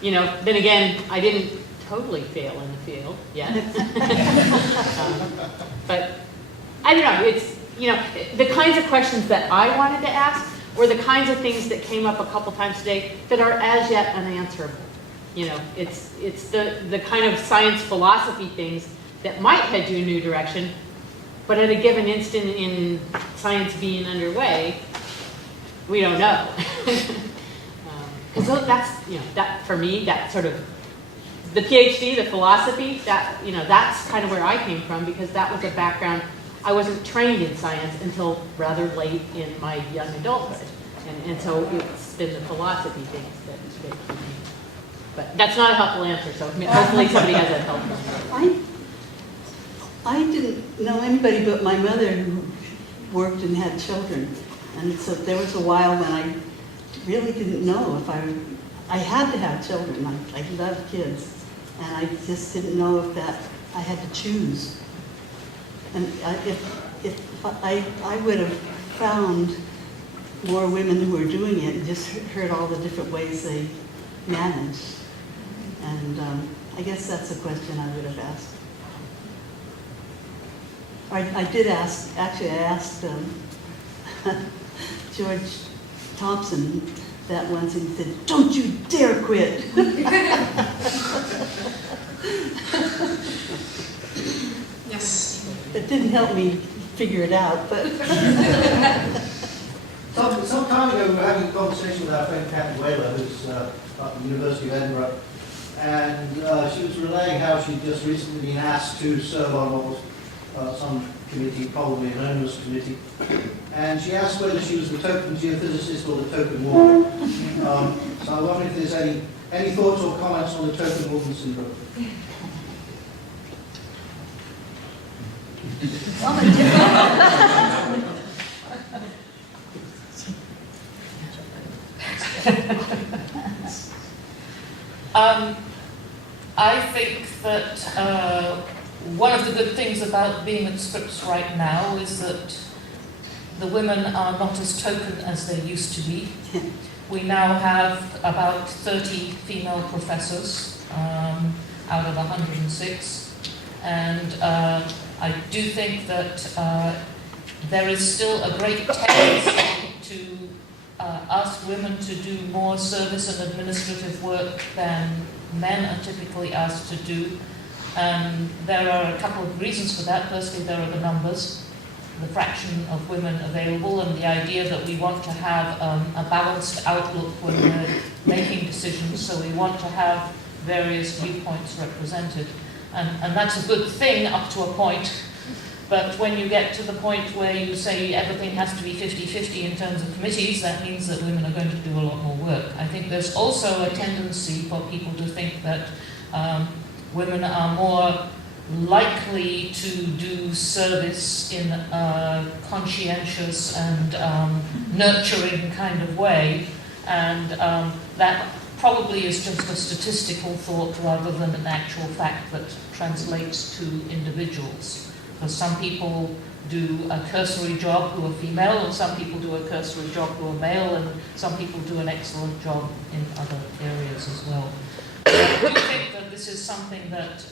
you know, then again, I didn't totally fail in the field yet. But I don't know, it's, you know, the kinds of questions that I wanted to ask were the kinds of things that came up a couple times today that are as yet unanswerable. You know, it's the kind of science philosophy things that might head you a new direction, but at a given instant in science being underway, we don't know. Because that's, you know, that for me, that sort of, the PhD, the philosophy, that, you know, that's kind of where I came from, because that was a background. I wasn't trained in science until rather late in my young adulthood. And so it's been the philosophy things that keep me. But that's not a helpful answer, so hopefully somebody has a helpful answer. I didn't know anybody but my mother who worked and had children. And so there was a while when I really didn't know if I had to have children. I love kids. And I just didn't know if that I had to choose. And if I would have found more women who were doing it and just heard all the different ways they managed. And I guess that's a question I would have asked. I did ask, actually I asked George Thompson that once, and he said, "Don't you dare quit." Yes. It didn't help me figure it out, but. Some time ago, we were having a conversation with our friend Cathy, who's up at the University of Edinburgh, and she was relaying how she'd just recently been asked to serve on what was some committee, probably an onerous committee, and she asked whether she was the token geophysicist or the token woman. So I wonder if there's any thoughts or comments on the token woman syndrome. I think that one of the good things about being at Scripps right now is that the women are not as token as they used to be. We now have about 30 female professors out of 106, and I do think that there is still a great tendency to ask women to do more service and administrative work than men are typically asked to do. And there are a couple of reasons for that. Firstly, there are the numbers, the fraction of women available, and the idea that we want to have a balanced outlook when we're making decisions, so we want to have various viewpoints represented. And that's a good thing up to a point. But when you get to the point where you say everything has to be 50-50 in terms of committees, that means that women are going to do a lot more work. I think there's also a tendency for people to think that women are more likely to do service in a conscientious and nurturing kind of way, and that probably is just a statistical thought rather than an actual fact that translates to individuals. Because some people do a cursory job who are female, and some people do a cursory job who are male, and some people do an excellent job in other areas as well. I do think that this is something that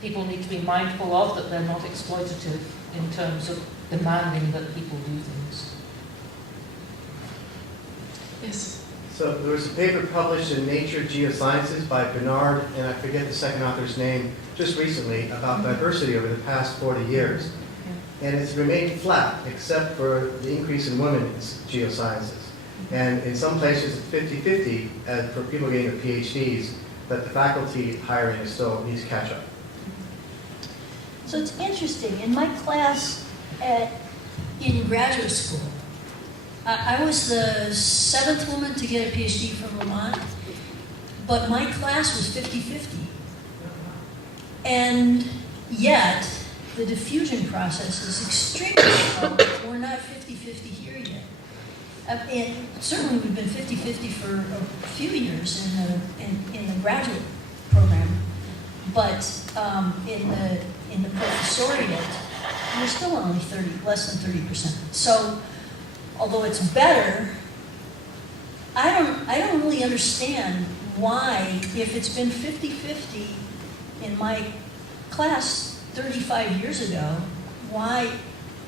people need to be mindful of, that they're not exploitative in terms of demanding that people do things. Yes. So there was a paper published in Nature Geosciences by Bernard, and I forget the second author's name, just recently about diversity over the past 40 years. And it's remained flat, except for the increase in women in geosciences. And in some places it's 50-50 for people getting their PhDs, but the faculty hiring still needs to catch up. So it's interesting. In my class in graduate school, I was the 7th woman to get a PhD from Vermont, but my class was 50-50. And yet, the diffusion process is extremely slow. We're not 50-50 here yet. And certainly we've been 50-50 for a few years in the graduate program, but in the professoriate, we're still only less than 30%. So, although it's better, I don't really understand why, if it's been 50-50 in my class 35 years ago, why,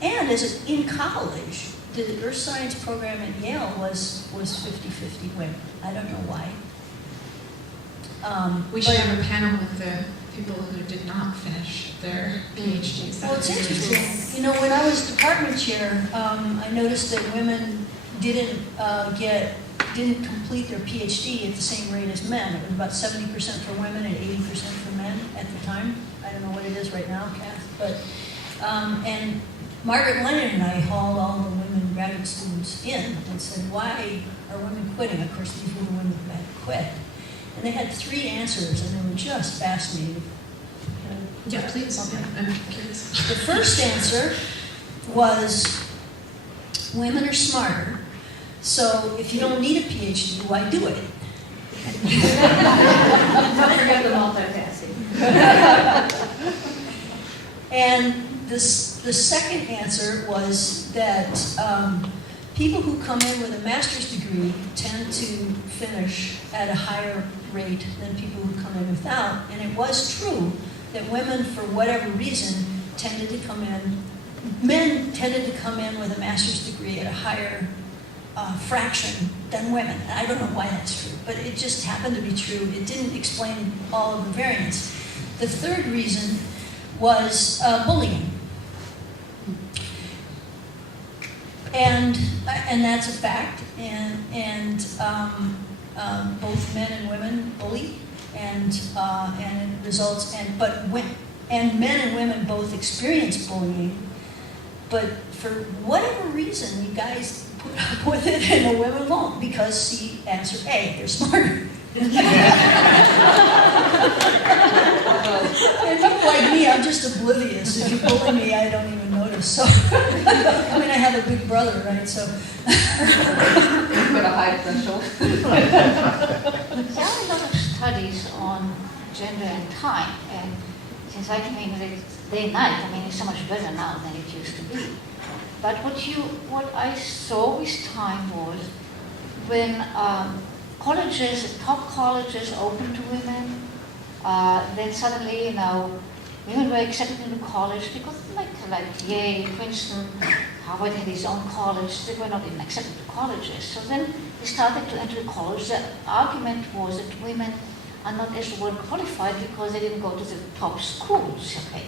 and in college, the earth science program at Yale was 50-50 women. I don't know why. We should have a panel with the people who did not finish their PhDs. Well, it's interesting. You know, when I was department chair, I noticed that women didn't complete their PhD at the same rate as men. It was about 70% for women and 80% for men at the time. I don't know what it is right now, Kath. But and Margaret Lennon and I hauled all the women graduate students in and said, "Why are women quitting?" Of course, these were the women who had quit. And they had 3 answers, and they were just fascinating. Yeah, please. I'm curious. The first answer was, women are smarter, so if you don't need a PhD, why do it? Don't forget the multitasking. And the second answer was that people who come in with a master's degree tend to finish at a higher rate than people who come in without. And it was true that women, for whatever reason, men tended to come in with a master's degree at a higher fraction than women. And I don't know why that's true, but it just happened to be true. It didn't explain all of the variance. The third reason was bullying. And that's a fact, and both men and women bully, and it results, and men and women both experience bullying, but for whatever reason, you guys put up with it and the women won't, because see, answer A, they're smarter. And people like me, I'm just oblivious. If you bully me, I don't even notice. So, I mean, I have a big brother, right? So, got a high threshold. There are a lot of studies on gender and time, and since I came in day and night, I mean, it's so much better now than it used to be. But what I saw with time was when colleges, top colleges, opened to women, then suddenly, women were accepted into college because, like Yale, Princeton, Harvard had his own college. They were not even accepted to colleges. So then they started to enter college. The argument was that women are not as well qualified because they didn't go to the top schools. Okay,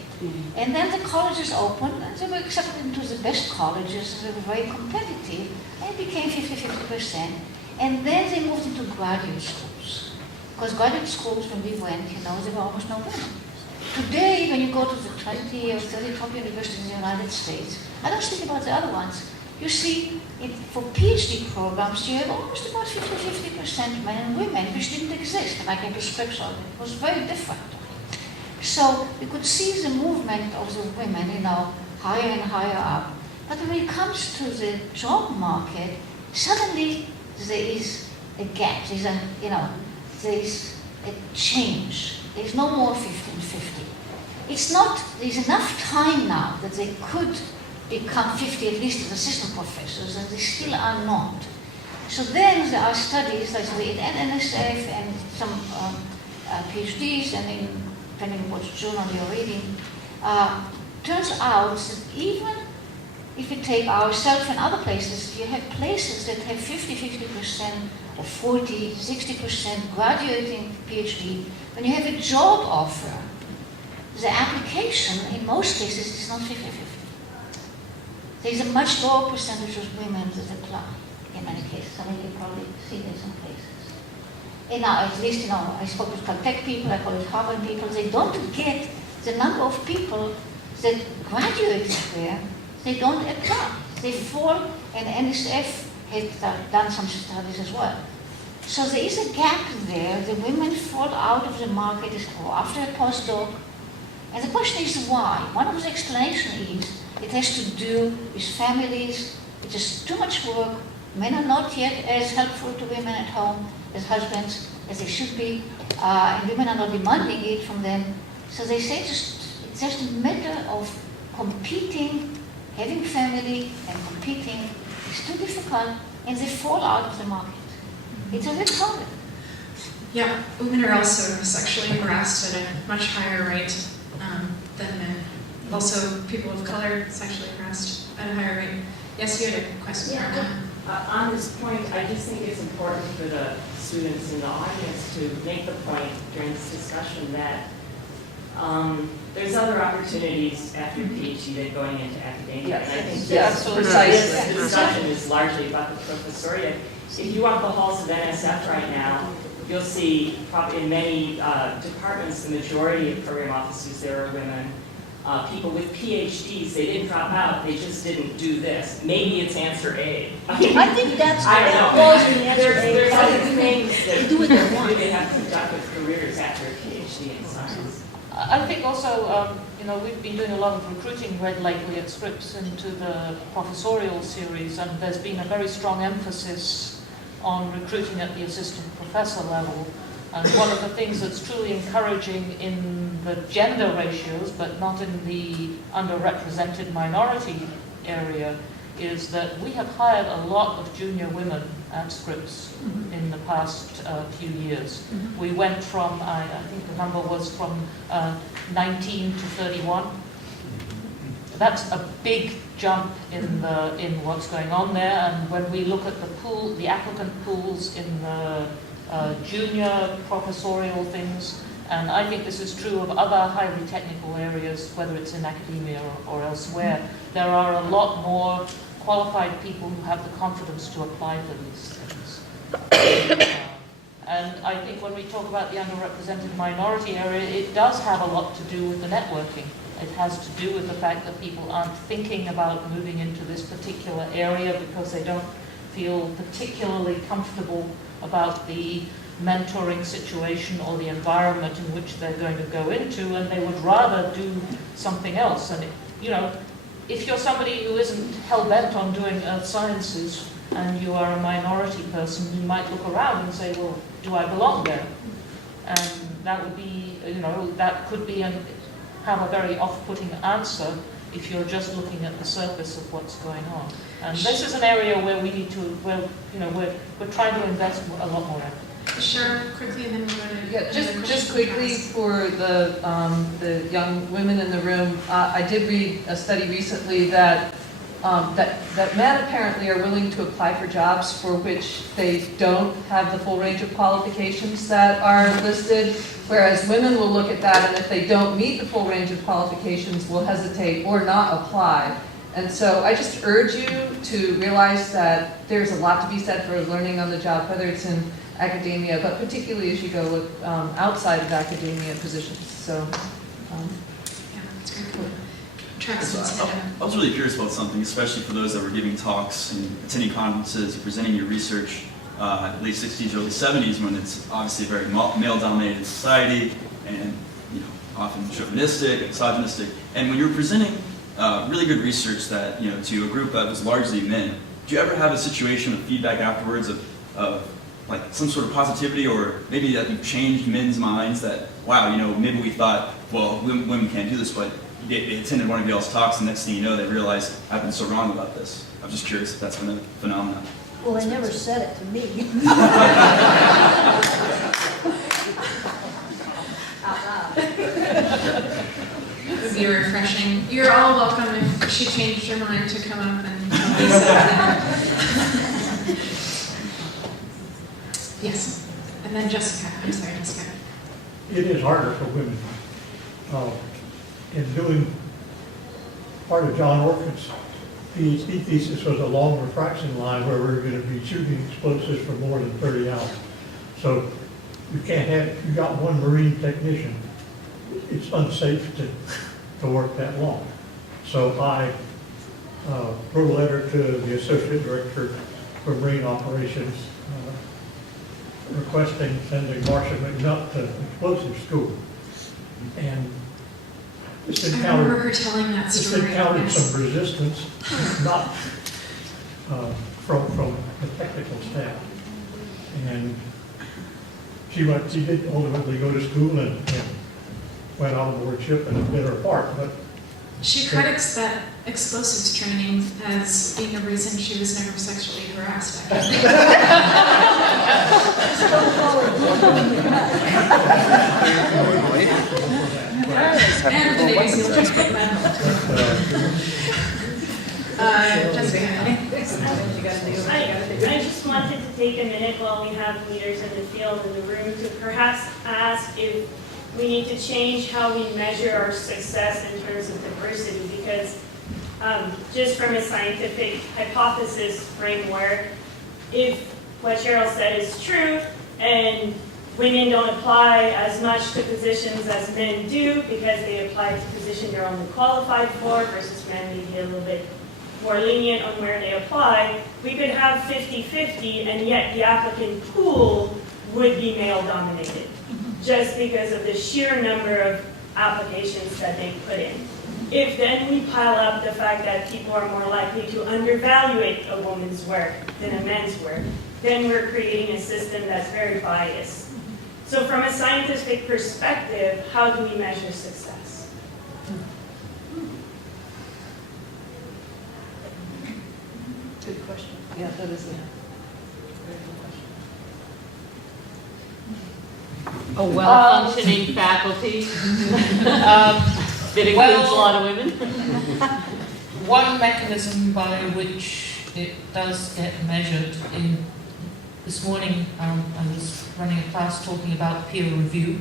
and then the colleges opened, and they were accepted into the best colleges. They were very competitive, and it became 50-50%. And then they moved into graduate schools. Because graduate schools, when we went, there were almost no women. Today, when you go to the 20 or 30 top universities in the United States, I don't speak about the other ones, you see, for PhD programs, you have almost about 50-50% men and women, which didn't exist when I came to Scripps. It was very different. So you could see the movement of the women, higher and higher up. But when it comes to the job market, suddenly there is a gap. There is a change. There is no more 50-50. It's not. There's enough time now that they could become 50, at least as assistant professors, and they still are not. So then there are studies like the NSF and some PhDs, and depending on what journal you're reading, turns out that even if we take ourselves and other places, you have places that have 50% or 40-60% graduating PhD. When you have a job offer, the application in most cases is not 50-50. There's a much lower percentage of women that apply in many cases. I mean, you probably see this in cases. And now, at least, I spoke with Caltech people, I spoke with Harvard people, they don't get the number of people that graduated there. They don't apply. They fall, and NSF had done some studies as well. So there is a gap there. The women fall out of the market after a postdoc. And the question is why? One of the explanations is it has to do with families. It is too much work. Men are not yet as helpful to women at home as husbands as they should be. And women are not demanding it from them. So they say it's just a matter of competing, having family and competing. It's too difficult and they fall out of the market. It's a real problem. Yeah, women are also sexually harassed at a much higher rate than men. Also, people of color sexually harassed at a higher rate. Yes, you had a question. On this point, I just think it's important for the students in the audience to make the point during this discussion that there's other opportunities after your PhD than going into academia. Yes. And I think Yes, this precisely. discussion is largely about the professoriate. If you walk the halls of NSF right now, you'll see probably in many departments, the majority of program officers there are women. People with PhDs, they didn't drop out, they just didn't do this. Maybe it's answer A. I think that's I don't know. falls in the answer A. There's other things that do what they want. they have productive careers after a PhD in science. I think also, we've been doing a lot of recruiting lately at Scripps into the professorial series, and there's been a very strong emphasis on recruiting at the assistant professor level. And one of the things that's truly encouraging in the gender ratios, but not in the underrepresented minority area, is that we have hired a lot of junior women at Scripps in the past few years. We went from, I think the number was from 19 to 31. That's a big jump in what's going on there. And when we look at the applicant pools in the junior professorial things, and I think this is true of other highly technical areas, whether it's in academia or elsewhere, there are a lot more qualified people who have the confidence to apply for these things. And I think when we talk about the underrepresented minority area, it does have a lot to do with the networking. It has to do with the fact that people aren't thinking about moving into this particular area because they don't feel particularly comfortable about the mentoring situation or the environment in which they're going to go into, and they would rather do something else. And if you're somebody who isn't hell-bent on doing earth sciences and you are a minority person, you might look around and say, well, do I belong there? And that would be, that could be have a very off-putting answer if you're just looking at the surface of what's going on. And this is an area where we need to, we're trying to invest a lot more effort. Cheryl, quickly, and then we'll go to... Yeah, just quickly for the young women in the room, I did read a study recently that men apparently are willing to apply for jobs for which they don't have the full range of qualifications that are listed, whereas women will look at that, and if they don't meet the full range of qualifications, will hesitate or not apply. And so I just urge you to realize that there's a lot to be said for learning on the job, whether it's in academia, but particularly as you go look outside of academia positions. So, yeah, that's very cool. I was really curious about something, especially for those that were giving talks and attending conferences, presenting your research at late 60s, early 70s, when it's obviously a very male-dominated society and often chauvinistic and misogynistic. And when you were presenting really good research that to a group that was largely men, do you ever have a situation of feedback afterwards of like some sort of positivity, or maybe that you've changed men's minds that, wow, maybe we thought, well, women can't do this, but they attended one of y'all's talks, and next thing you know, they realize I've been so wrong about this. I'm just curious if that's been a phenomenon. Well, they never said it to me. Out loud. It would be refreshing. You're all welcome if she changed her mind to come up and tell me something. Yes. And then Jessica. I'm sorry, Jessica. It is harder for women. In doing part of John Orchard's PhD thesis was a long refraction line where we're going to be shooting explosives for more than 30 hours. So you can't have, if you got one marine technician, it's unsafe to work that long. So I wrote a letter to the associate director for Marine operations, requesting sending Marcia McNutt to explosive school. And this I remember her encountered, telling that this story. encountered Yes. some resistance, not from the technical staff. And she did ultimately go to school and went on board ship and bit her apart. But She credits that explosives training as being a reason she was never sexually harassed. And the Navy SEAL training. Jessica. I just wanted to take a minute while we have leaders in the field in the room to perhaps ask if we need to change how we measure our success in terms of diversity, because just from a scientific hypothesis framework, if what Cheryl said is true and women don't apply as much to positions as men do because they apply to positions they're only qualified for versus men maybe a little bit more lenient on where they apply, we could have 50-50 and yet the applicant pool would be male dominated just because of the sheer number of applications that they put in. If then we pile up the fact that people are more likely to undervalue a woman's work than a man's work, then we're creating a system that's very biased. So from a scientific perspective, how do we measure success? Good question. Yeah, that is a very good question. A well-functioning faculty that includes a lot of women. One mechanism by which it does get measured in this morning, I was running a class talking about peer review.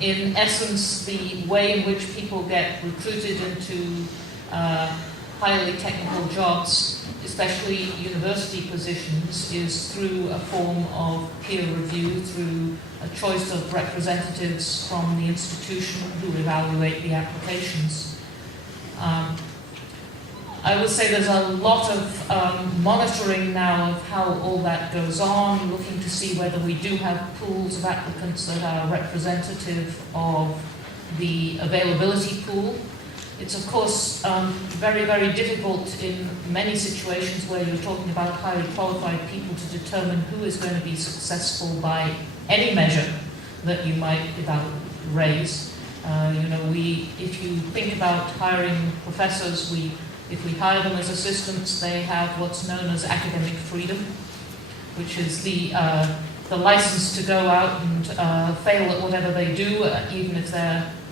In essence, the way in which people get recruited into highly technical jobs, especially university positions, is through a form of peer review, through a choice of representatives from the institution who evaluate the applications. I would say there's a lot of monitoring now of how all that goes on, looking to see whether we do have pools of applicants that are representative of the availability pool. It's of course very, very difficult in many situations where you're talking about highly qualified people to determine who is going to be successful by any measure that you might raise. If you think about hiring professors, if we hire them as assistants, they have what's known as academic freedom, which is the license to go out and fail at whatever they do, even if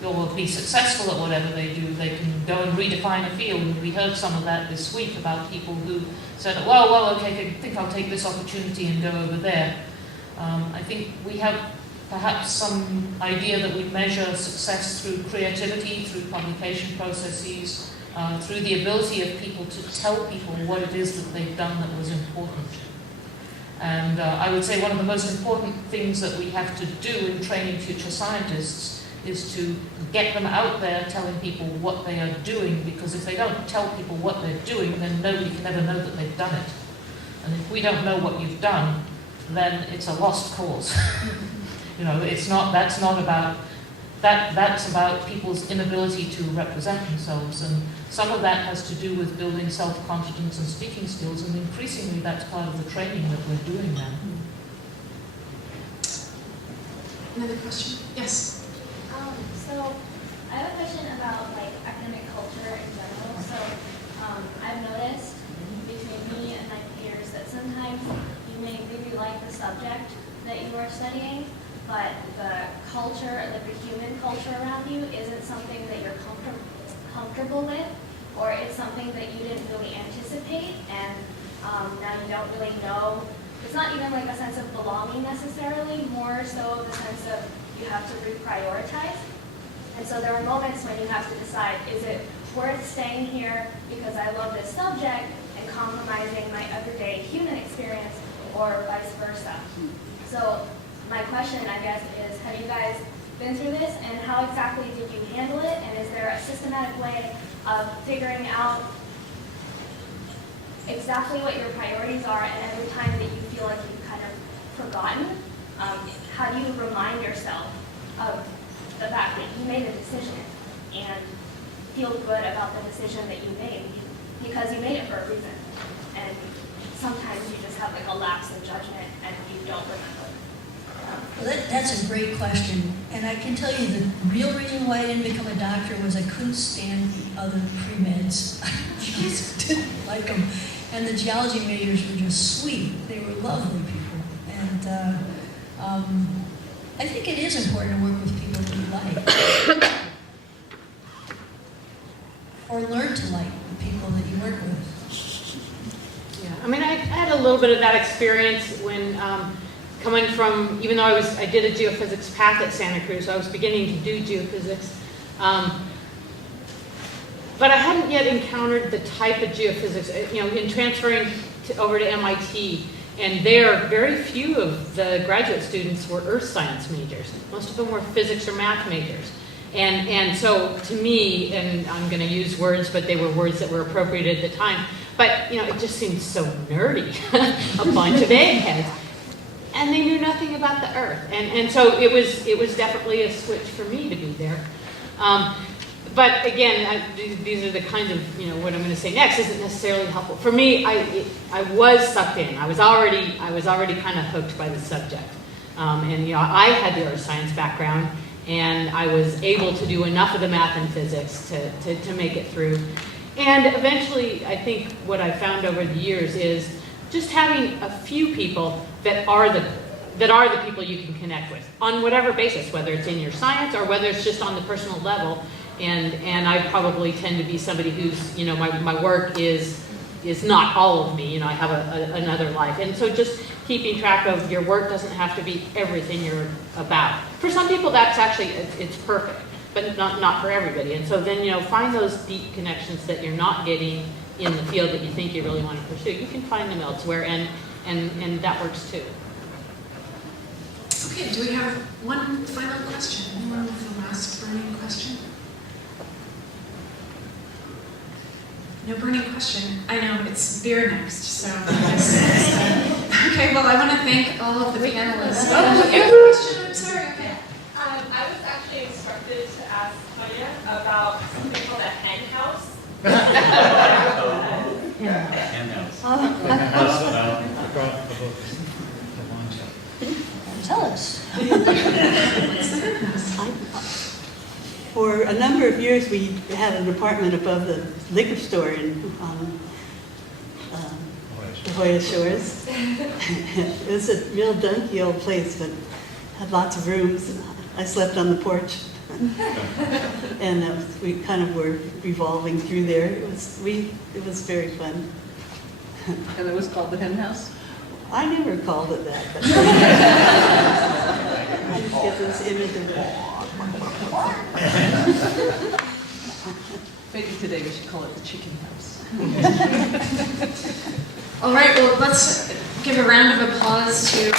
they'll be successful at whatever they do. They can go and redefine a field. And we heard some of that this week about people who said, well, okay, I think I'll take this opportunity and go over there. I think we have perhaps some idea that we measure success through creativity, through publication processes, through the ability of people to tell people what it is that they've done that was important. And I would say one of the most important things that we have to do in training future scientists is to get them out there telling people what they are doing, because if they don't tell people what they're doing, then nobody can ever know that they've done it. And if we don't know what you've done, then it's a lost cause. That's about people's inability to represent themselves, and some of that has to do with building self-confidence and speaking skills, and increasingly that's part of the training that we're doing now. Another question? Yes. So I have a question about academic culture in general. So I've noticed between me and my peers that sometimes you may really like the subject that you are studying, but the culture, like the human culture around you, isn't something that you're comfortable with, or it's something that you didn't really anticipate, and now you don't really know. It's not even like a sense of belonging necessarily, more so the sense of you have to reprioritize. And so there are moments when you have to decide, is it worth staying here because I love this subject and compromising my everyday human experience, or vice versa? So my question, I guess, is have you guys been through this, and how exactly did you handle it, and is there a systematic way of figuring out exactly what your priorities are, and every time that you feel like you've kind of forgotten, how do you remind yourself of the fact that you made a decision and feel good about the decision that you made because you made it for a reason. And sometimes you just have like a lapse in judgment and you don't remember. Well, that's a great question. And I can tell you the real reason why I didn't become a doctor was I couldn't stand the other pre-meds. I just didn't like them. And the geology majors were just sweet. They were lovely people. And I think it is important to work with people that you like. Or learn to like the people that you work with. Yeah, I mean, I had a little bit of that experience when coming from, even though I did a geophysics path at Santa Cruz, so I was beginning to do geophysics. But I hadn't yet encountered the type of geophysics, in transferring over to MIT. And there, very few of the graduate students were earth science majors. Most of them were physics or math majors. And so to me, and I'm going to use words, but they were words that were appropriate at the time, but it just seemed so nerdy, a bunch of eggheads. And they knew nothing about the earth. And so it was definitely a switch for me to be there. But again, these are the kinds of, what I'm going to say next isn't necessarily helpful. For me, I was sucked in. I was already kind of hooked by the subject. I had the earth science background, and I was able to do enough of the math and physics to make it through. And eventually, I think what I found over the years is just having a few people that are the people you can connect with on whatever basis, whether it's in your science or whether it's just on the personal level. And I probably tend to be somebody who's, my work is not all of me. I have another life. And so just keeping track of your work doesn't have to be everything you're about. For some people, that's actually, it's perfect, but not for everybody. And so then, find those deep connections that you're not getting in the field that you think you really want to pursue. You can find them elsewhere, and that works too. Okay, do we have one final question? Anyone with the last burning question? No burning question. I know, it's beer next, so I guess okay, well, I want to thank all of the panelists. Oh, you have a question? I'm sorry, okay. I was actually instructed to ask Tanya about something called a hen house. Tell us. For a number of years, we had an apartment above the liquor store in the Hoya Shores. It was a real dunky old place, but had lots of rooms. I slept on the porch. And we kind of were revolving through there. It was very fun. And it was called the hen house? I never called it that, but I just get this image of it. Maybe today we should call it the chicken house. All right, well, let's give a round of applause to